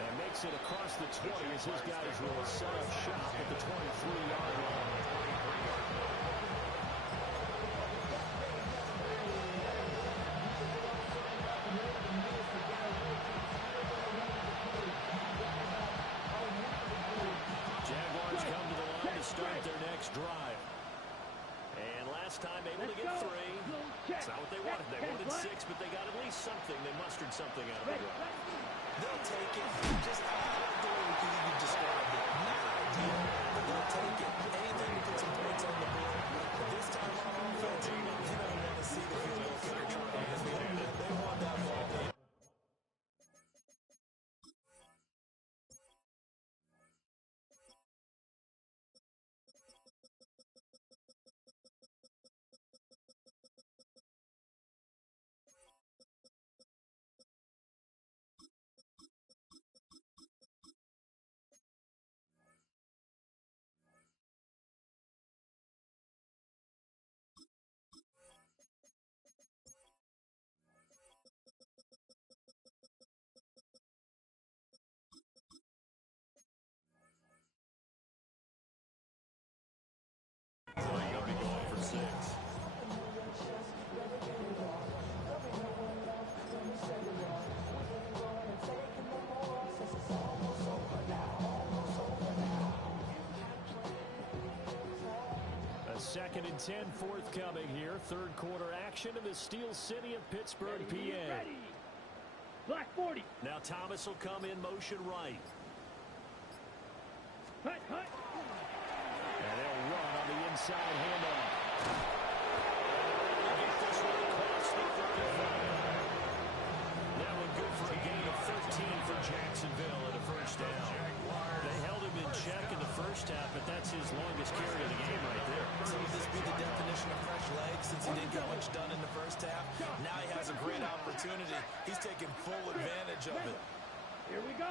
And makes it across the 20 as his guys will set up shop at the 23-yard line. Jaguars come to the line to start their next drive. And last time able to get 3. That's not what they wanted. They wanted 6, but they got at least something. They mustered something out of the drive. They'll take it. Just, I like the way you described it. Not ideal, but they'll take it. Anything to put some points on the board. This time on offense, you don't want to see the field goal kicker trying to his field. They want that ball in. So he'll be going for 6. A 2nd and 10 forthcoming here. Third quarter action in the Steel City of Pittsburgh, PA. Ready. Black 40. Now Thomas will come in motion right. Hut, hut. And they'll run on the inside handoff. Get this one across the 35. That one good for a gain of 13 for Jacksonville at a first down. They held him in check in the first half, but that's his longest carry of the game right there. So would this be the definition of fresh legs since he didn't get much done in the first half? Now he has a great opportunity. He's taking full advantage of it. Here we go.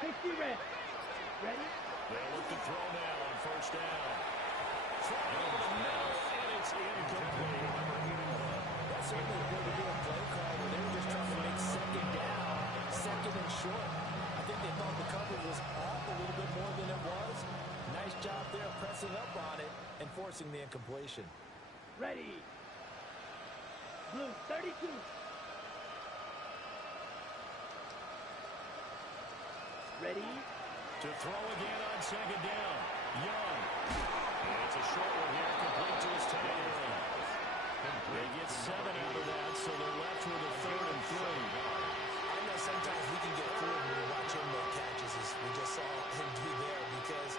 Safety red. Ready? They'll look to throw now on first down. Throw over the middle, and it's incomplete. That's certainly going to be a play call where they were just trying to make second down, second and short. I think they thought the coverage was off a little bit more than it was. Nice job there pressing up on it and forcing the incompletion. Ready. Blue 32. Ready. To throw again on second down. Young. And it's a short one here, complete to his tight end. They get 7 out of that, so they're left with a 3rd and 3. I know sometimes we can get fooled when we watch him make catches, as we just saw him do there, because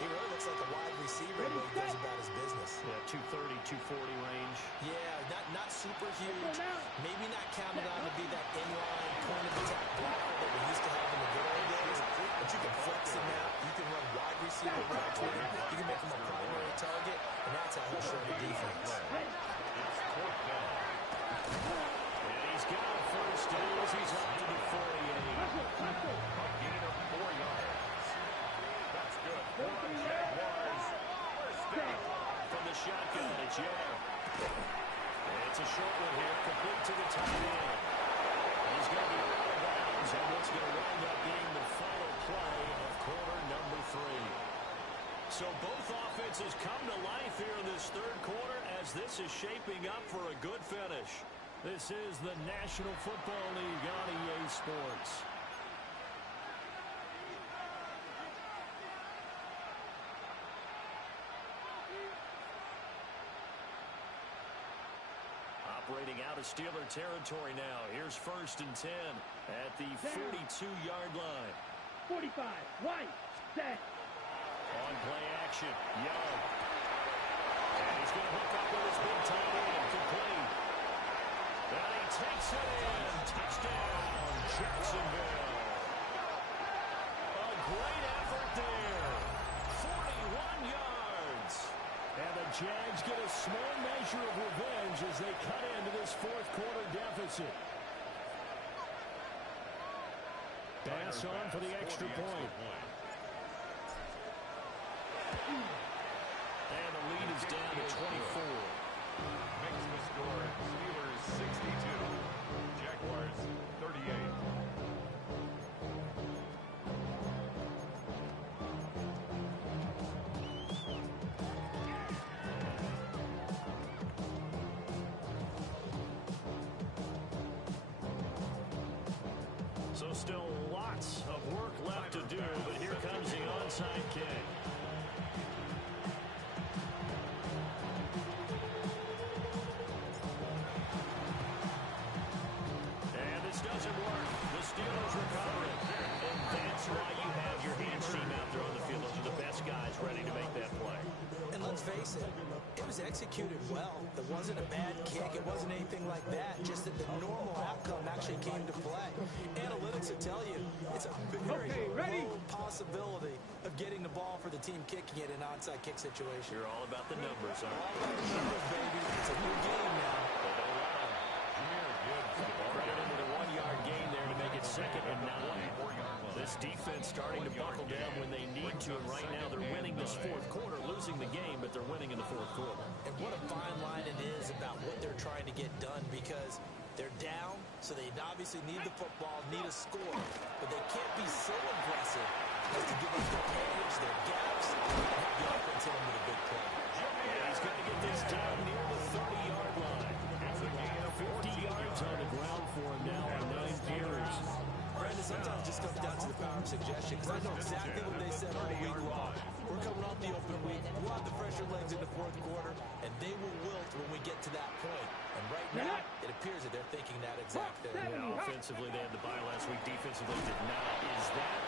he really looks like a wide receiver when he goes about his business. Yeah, 230, 240 range. Yeah, not super huge. Maybe not counted on to be that inline point of attack blocker that we used to have in the good old days. But you can flex him out. You can run wide receiver routes with him. You can make him a primary target, and that's how he'll show the defense. And he's got a first down as he's up to the 48. A gain of 4 yards. That's good. For the Jaguars. First down. From the shotgun, it's Young. And it's a short one here, complete to the tight end. He's going to be out of bounds, and what's going to wind up being the final play of quarter number 3. So both offenses come to life here in this third quarter as this is shaping up for a good finish. This is the National Football League on EA Sports. operating out of Steeler territory now. Here's 1st and 10 at the 42-yard line. 45, right, set. On play action, Young. And he's going to hook up with his big tight end, complete. And he takes it in. Touchdown, Jacksonville. A great effort there. 41 yards. And the Jags get a small measure of revenge as they cut into this fourth quarter deficit. Pass on for the extra point. And the lead is down to 24. Makes the score Steelers 62, Jaguars 38. So still lots of work left to do, but here comes the onside kick. And this doesn't work. The Steelers recover it. And that's why you have your hands team out there on the field. Those are the best guys ready to make that play. And let's face it, it was executed well. It wasn't a bad kick. It wasn't anything like that. Just that the normal outcome actually came to play. Analytics will tell you it's a very low possibility of getting the ball for the team kicking it in an onside kick situation. You're all about the numbers, All about the numbers, baby. It's a new game now. Right into the 1-yard gain there to make it 2nd and 9. This defense starting to buckle down when they need to, and right now they're winning this fourth quarter, losing the game, but they're winning in the fourth quarter. And what a fine line it is about what they're trying to get done, because they're down, so they obviously need the football, need a score, but they can't be so aggressive as to give up their page, their gaps, and have the offense hit them with a big play. Yeah, he's got to get this down near the 30-yard line. 50 yards on the ground for him now on 9 carries. Brandon, sometimes it just comes down to the power of suggestion, because I know exactly what they said all week long. We're coming off the open week. We'll have the fresher legs in the fourth quarter, and they will wilt when we get to that point. And right now, it appears that they're thinking that exact thing. Yeah, offensively, they had the bye last week. Defensively, did not. Is that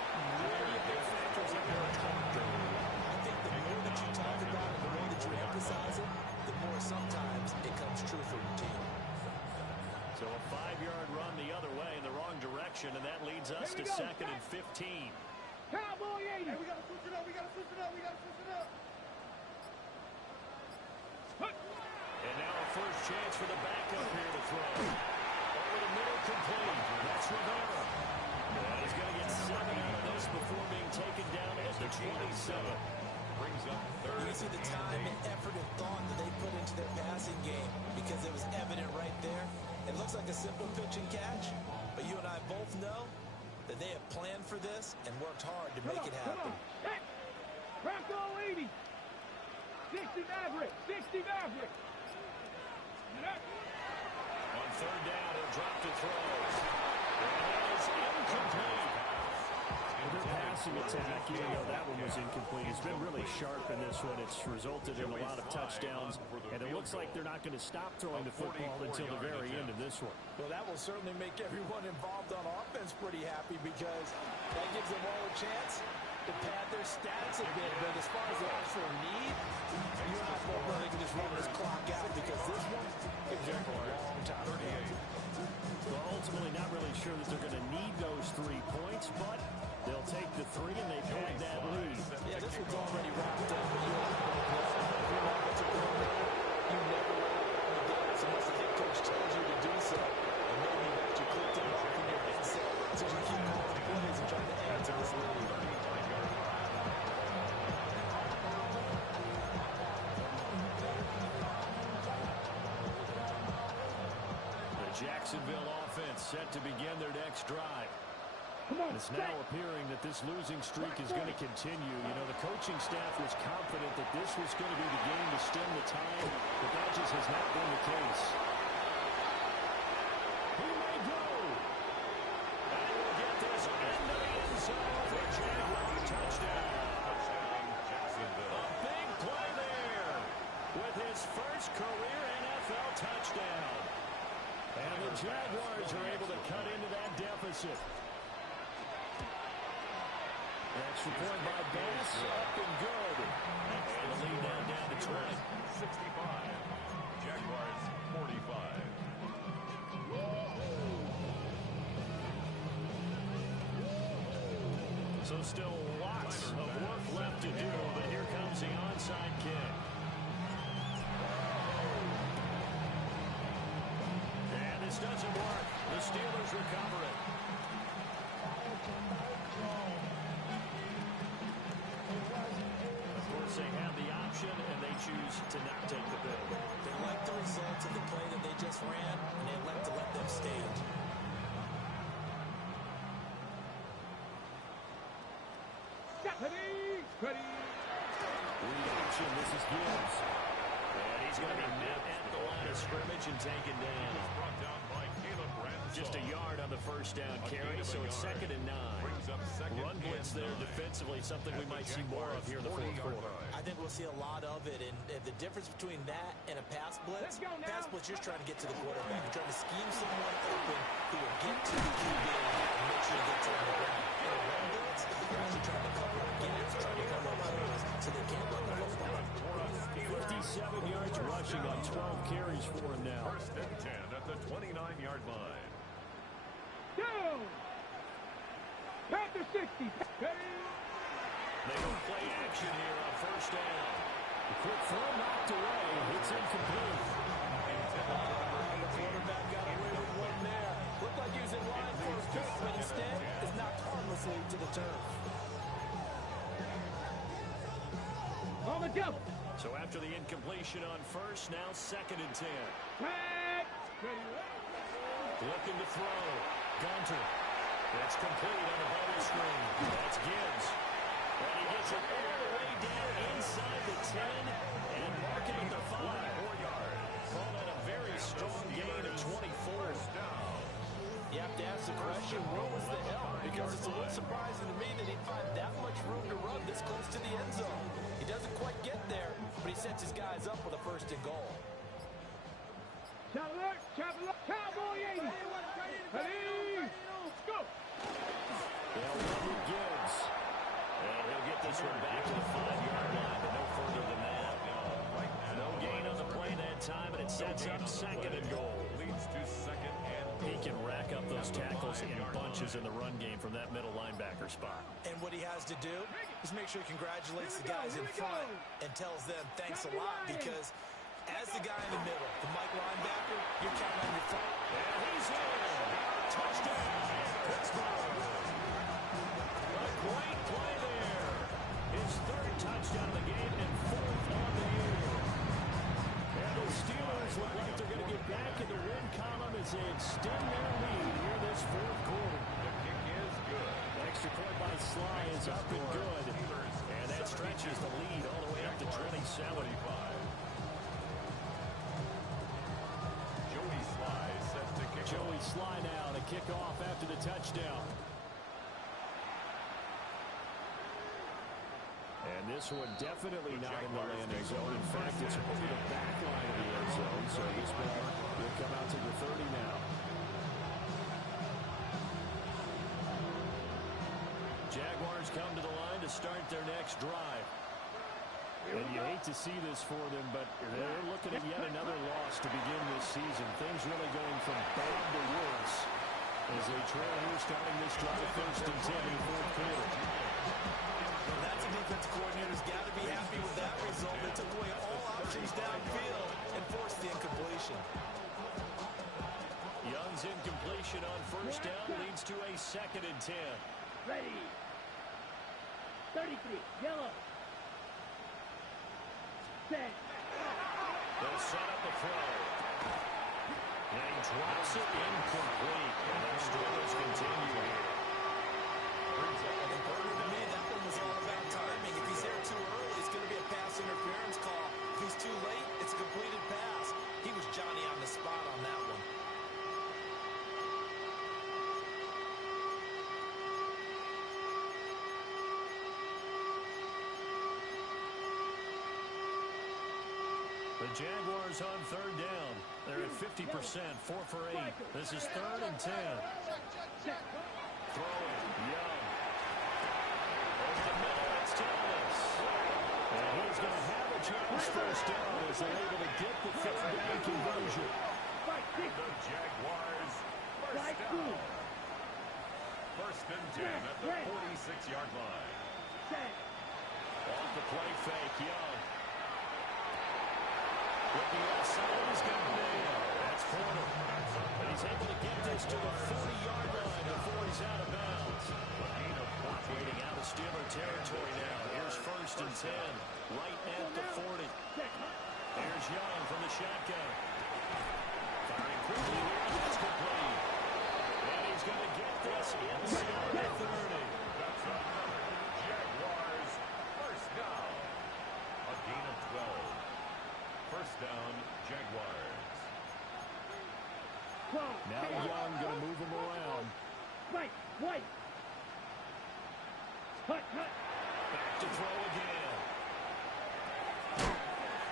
really a big factor? Is that more talked over? I think the more that you talk about it, the more that you emphasize it, the more sometimes it comes true for your team. So a 5-yard run the other way in the wrong direction, and that leads us to 2nd and 15. Cowboy 80. Hey, we got to switch it up. We got to switch it up. We got to switch it up. And now a first chance for the backup here to throw. Over the middle, complete. That's Rivera. And he's going to get 7 out of this before being taken down at the 27. Brings up You can see the time and effort and thought that they put into their passing game, because it was evident right there. It looks like a simple pitch and catch, but you and I both know that they have planned for this and worked hard to make it happen. Hey, Bronco 80. 60 Maverick. 60 Maverick. On 3rd down, he'll drop to throws. And it is incomplete. Their passing attack, even though that one was incomplete, has been really sharp in this one. It's resulted in a lot of touchdowns, and it looks like they're not going to stop throwing the football until the very end of this one. Well, that will certainly make everyone involved on offense pretty happy, because that gives them all a chance to pad their stats a bit. But as far as the actual need, you and I both know they can just run this clock out, because this one is there for a long time. Well, ultimately, not really sure that they're going to need those 3 points, but they'll take the 3 and they pad that lead. Yeah, this one's already wrapped up. But you if you're an offensive coordinator, you never let up on the gas unless the head coach tells you to do so. And maybe you've actually clicked it off in your headset, so you keep calling plays and trying to add to this lead. The Jacksonville offense set to begin their next drive. It's now appearing that this losing streak is going to continue. You know, the coaching staff was confident that this was going to be the game to stem the tide, but that just has not been the case. He may go. And we'll get this into the end zone for a Jaguars touchdown. A big play there with his first career NFL NFL touchdown. And the Jaguars are able to cut into that deficit. Extra point by Bass, up and good. And the lead now down to 20. 65. Jaguars 45. So still lots of work left to do, but here comes the onside kick. And this doesn't work. The Steelers recover it. Of course, they have the option, and they choose to not take the bid. They like the result of the play that they just ran, and they like to let them stand. Ready. Read option. This is Gibbs. And he's going to be met at the line of scrimmage and taken down. Brought down by Caleb Ransall. Just a yard on the first down carry, so it's 2nd and 9. Brings up second Run blitz and there 9. defensively, something we might see more of here in the fourth quarter. I think we'll see a lot of it, and the difference between that and a pass blitz, you're trying to get to the quarterback. You're trying to scheme someone open who will get to the QB and make sure he gets it on the ground. In a run blitz, you're actually trying to cover up gaps, trying to cover up holes so they can't run the football. 57 yards rushing on 12 carries for him now. 1st and 10 at the 29-yard line. Down. Panther 60. Ready. They go play action here on 1st down. The quick throw knocked away. It's incomplete. The quarterback got away with one there. Looked like he was in line for a pick, but instead is knocked harmlessly to the turf. On the double. So after the incompletion on 1st, now 2nd and 10. Tag. Ready. Looking to throw. Gunter. That's complete on the bubble screen. That's Gibbs. And he gets it all the way down inside the 10 and marking at the 5. 4 yards. Call that a very strong gain of 24. Down. You have to ask the question, where was the help? Because it's a little surprising to me that he'd find that much room to run this close to the end zone. He doesn't quite get there, but he sets his guys up with a 1st and goal. Traveler. Cowboy 80. Ready. Go. They'll run with Gibbs. And he'll get this one back to the 5-yard line, but no further than that. No gain on the play that time, and it sets up 2nd and goal. Leads to 2nd and goal. He can rack up those tackles in bunches in the run game from that middle linebacker spot. And what he has to do is make sure he congratulates the guys in front and tells them thanks a lot, because as the guy in the middle, the Mike linebacker, you're counting on your phone. And he's in. Touchdown, Pittsburgh. A great play there. His 3rd touchdown of the game and 4th on the year. And the Steelers look like they're going to get back in the win column as they extend their lead here this 4th quarter. The kick is good. Extra point by Sly is up and good. And that stretches the lead all the way up to 27. Joey Sly set to kick Joey Sly now to kick off after the touchdown. And this one definitely not in the landing zone. In fact, it's over the back line of the end zone. So this ball will come out to the 30 now. Jaguars come to the line to start their next drive. And you hate to see this for them, but they're looking at yet another loss to begin this season. Things really going from bad to worse as they trail here starting this drive 1st and 10 in the 4th quarter. Well, that's a defensive coordinator's got to be happy with that result. They took away all options downfield and forced the incompletion. Young's incompletion on 1st down leads to a 2nd and 10. Ready. 33. Yellow. Set. They'll set up a throw. And he drops it incomplete. And their struggles continue here. According to me, that one was all about timing. If he's there too early, it's going to be a pass interference call. If he's too late, it's a completed pass. He was Johnny on the spot on that one. The Jaguars on third down. They're at 50%, 4 for 8. This is 3rd and 10. Throw it, Young. Over the middle, it's Thomas. And he's going to have a chance first down as they're able to get the third down conversion. The Jaguars first down. 1st and 10 at the 46-yard line. Off the play fake, Young. With the outside, he's got Mayo. That's Porter. And he's able to get this to the 40-yard line before he's out of bounds. Operating out of Steeler territory now. Here's 1st and 10, right at the 40. There's Young from the shotgun. Firing quickly here, and that's complete. And he's going to get this inside the 30. That's another Jaguars first down. A gain of 12. First down, Jaguars. Now Young going to move him around. Right. Cut. Back to throw again.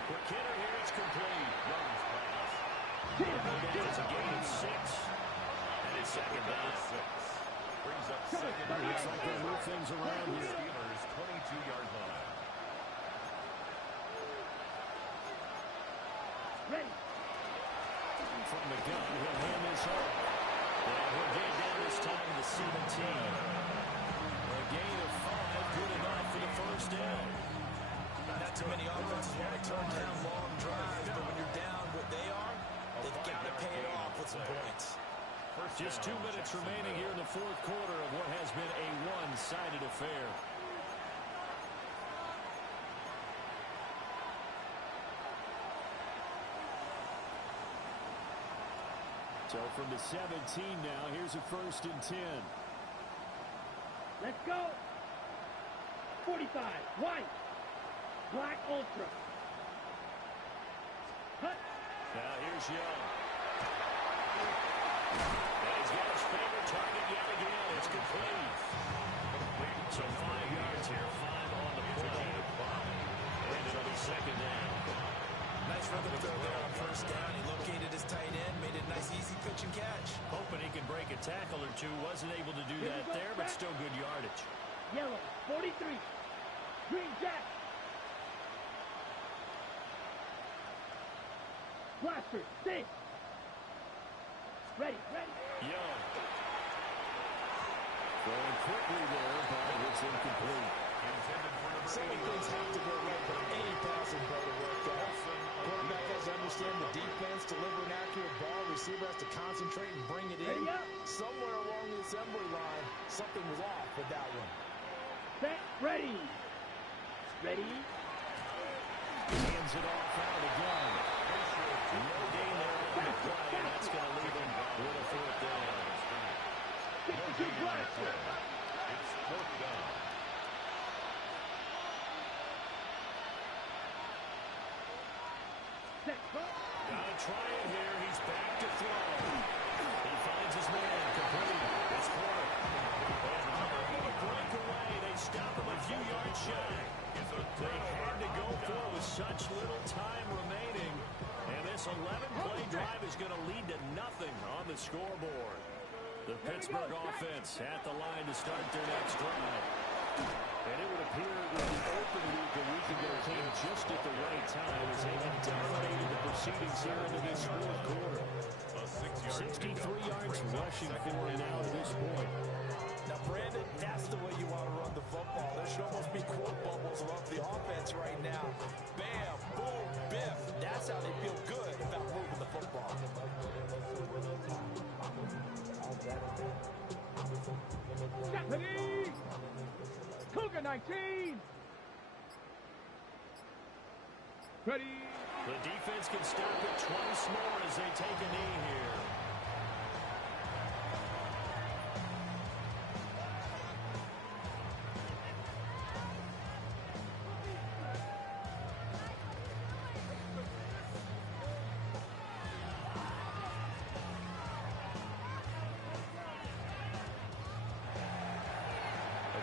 For Kidder here, it's complete. Young's pass. It's a gain of 6. And it's second down. 6. Brings up second down. Looks like they move things around here. Steelers 22-yard line. Ready. From the gun, he'll hand this off. And he'll get down this time to 17. A gain of 5, good enough for the first down. Not too many offenses want to turn down long drives, but when you're down what they are, they've got to pay it off with some points. Just 2 minutes remaining here in the 4th quarter of what has been a one-sided affair. So from the 17 now, here's a 1st and 10. Let's go. 45. White. Black Ultra. Cut. Now here's Young. And he's got his favorite target yet again. It's complete. So 5 yards here, 5 on the play. And it'll be second down. Nice rhythm throw there on first down. He located his tight end, made it a nice, easy pitch and catch. Hoping he can break a tackle or two. Wasn't able to do that there, but still good yardage. Yellow. 43. Green Jack. Blaster. 6. Ready. Young. Throwing quickly there, but it's incomplete. So many things have to go right for any passing play to work out. Quarterback has to understand the defense, deliver an accurate ball. Receiver has to concentrate and bring it in. Somewhere along the assembly line, something was off with that one. Set. Ready. Hands it off out again. No gain there on the play, and that's going to leave him with a 4th down. 62 Blaster. It's 4th down. Set. Gotta try it here. He's back to throw. He finds his man. Complete. It's Porter. And a breakaway. They stop him a few yards shy. They had to go for it with such little time remaining. And this 11-play drive is going to lead to nothing on the scoreboard. The Pittsburgh offense at the line to start their next drive. And it would appear that the open week a week ago came just at the right time as they had dominated the proceedings here into this 4th quarter. 63 yards rushing for him now to this point. Now, Brandon, that's the way you want to run the football. There should almost be quote bubbles around the offense right now. Bam, boom, biff. That's how they feel good about moving the football. Ready. Cougar 19. Ready. The defense can stop it twice more as they take a knee here.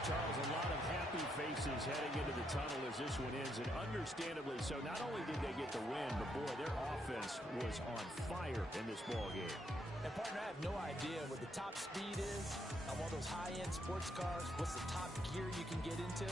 Charles, a lot of happy happy faces heading into the tunnel as this one ends, and understandably so. Not only did they get the win, but, boy, their offense was on fire in this ballgame. And, partner, I have no idea what the top speed is on one of those high-end sports cars. What's the top gear you can get into?